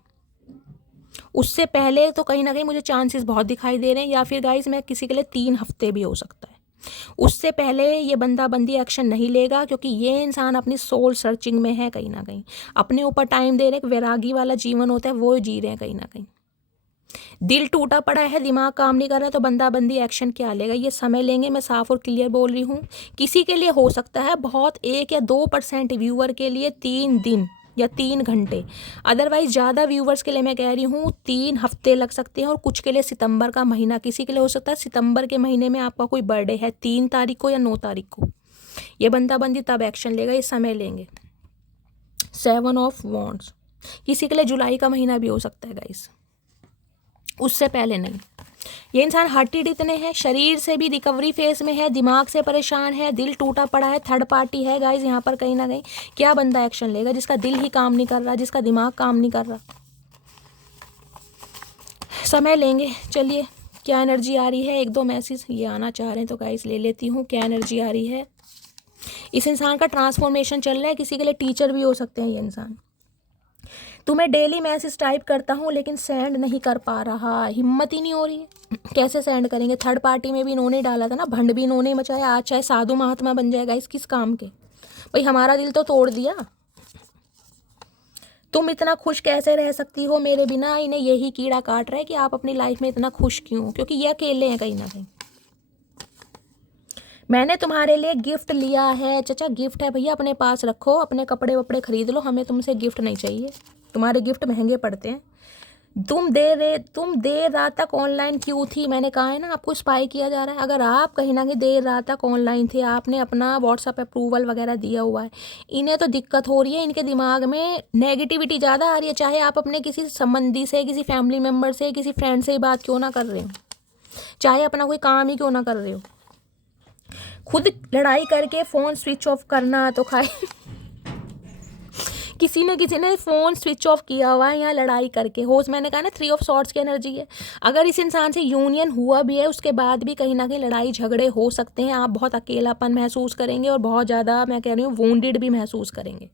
उससे पहले तो कहीं ना कहीं मुझे चांसेस बहुत दिखाई दे रहे हैं। या फिर गाइस मैं किसी के लिए 3 हफ्ते भी हो सकता है, उससे पहले ये बंदी एक्शन नहीं लेगा, क्योंकि ये इंसान अपनी सोल सर्चिंग में है। कहीं ना कहीं अपने ऊपर टाइम दे रहे, एक वैरागी वाला जीवन होता है वो जी रहे हैं। कहीं ना कहीं दिल टूटा पड़ा है, दिमाग काम नहीं कर रहा है, तो बंदी एक्शन क्या लेगा, ये समय लेंगे। मैं साफ और क्लियर बोल रही हूँ। किसी के लिए हो सकता है बहुत 1 या 2% व्यूअर के लिए 3 दिन या 3 घंटे, अदरवाइज ज़्यादा व्यूवर्स के लिए मैं कह रही हूँ 3 हफ्ते लग सकते हैं। और कुछ के लिए सितंबर का महीना, किसी के लिए हो सकता है सितंबर के महीने में आपका कोई बर्थडे है 3 तारीख को या 9 तारीख को, ये बंदी तब एक्शन लेगा, ये समय लेंगे। 7 ऑफ वॉन्ड्स, किसी के लिए जुलाई का महीना भी हो सकता है गाइस, उससे पहले नहीं। ये इंसान हर्टेड इतने हैं, शरीर से भी रिकवरी फेस में है, दिमाग से परेशान है, दिल टूटा पड़ा है, थर्ड पार्टी है गाइज यहाँ पर। कहीं ना कहीं क्या बंदा एक्शन लेगा जिसका दिल ही काम नहीं कर रहा, जिसका दिमाग काम नहीं कर रहा। समय लेंगे। चलिए क्या एनर्जी आ रही है, 1-2 मैसेज ये आना चाह रहे हैं तो गाइज ले लेती हूँ। क्या एनर्जी आ रही है, इस इंसान का ट्रांसफॉर्मेशन चल रहा है, किसी के लिए टीचर भी हो सकते हैं ये इंसान। तुम्हें डेली मैसेज टाइप करता हूँ लेकिन सेंड नहीं कर पा रहा, हिम्मत ही नहीं हो रही है। कैसे सेंड करेंगे, थर्ड पार्टी में भी इन्होंने डाला था ना, भंड भी इन्होंने मचाया, आज चाहे साधु महात्मा बन जाएगा, इस किस काम के भाई, हमारा दिल तो तोड़ दिया। तुम इतना खुश कैसे रह सकती हो मेरे बिना, इन्हें यही कीड़ा काट रहा है कि आप अपनी लाइफ में इतना खुश क्यों, क्योंकि ये अकेले हैं कहीं ना कहीं। मैंने तुम्हारे लिए गिफ्ट लिया है, चाचा गिफ्ट है भैया, अपने पास रखो, अपने कपड़े वपड़े खरीद लो, हमें तुमसे गिफ्ट नहीं चाहिए, तुम्हारे गिफ्ट महंगे पड़ते हैं। तुम देर रात तक ऑनलाइन क्यों थी, मैंने कहा है ना आपको स्पाई किया जा रहा है। अगर आप कहीं ना कहीं देर रात तक ऑनलाइन थे, आपने अपना व्हाट्सअप अप्रूवल वगैरह दिया हुआ है, इन्हें तो दिक्कत हो रही है, इनके दिमाग में नेगेटिविटी ज़्यादा आ रही है। चाहे आप अपने किसी संबंधी से, किसी फैमिली मेम्बर से, किसी फ्रेंड से ही बात क्यों ना कर रहे हो, चाहे अपना कोई काम ही क्यों ना कर रहे हो, खुद लड़ाई करके फ़ोन स्विच ऑफ करना तो खाए। किसी ने फ़ोन स्विच ऑफ किया हुआ है यहाँ लड़ाई करके। होश मैंने कहा ना 3 ऑफ सॉर्ड्स की एनर्जी है। अगर इस इंसान से यूनियन हुआ भी है, उसके बाद भी कहीं ना कहीं लड़ाई झगड़े हो सकते हैं। आप बहुत अकेलापन महसूस करेंगे और बहुत ज़्यादा मैं कह रही हूँ वोंडेड भी महसूस करेंगे।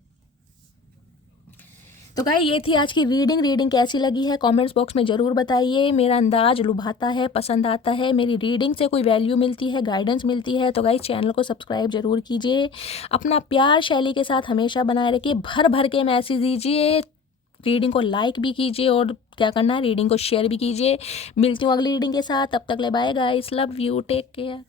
तो गाइस ये थी आज की रीडिंग कैसी लगी है कमेंट्स बॉक्स में ज़रूर बताइए। मेरा अंदाज लुभाता है, पसंद आता है, मेरी रीडिंग से कोई वैल्यू मिलती है, गाइडेंस मिलती है तो गाइस चैनल को सब्सक्राइब जरूर कीजिए। अपना प्यार शैली के साथ हमेशा बनाए रखिए, भर भर के मैसेज दीजिए, रीडिंग को लाइक भी कीजिए और क्या करना है रीडिंग को शेयर भी कीजिए। मिलती हूँ अगली रीडिंग के साथ, तब तक ले bye guys, love you, take care.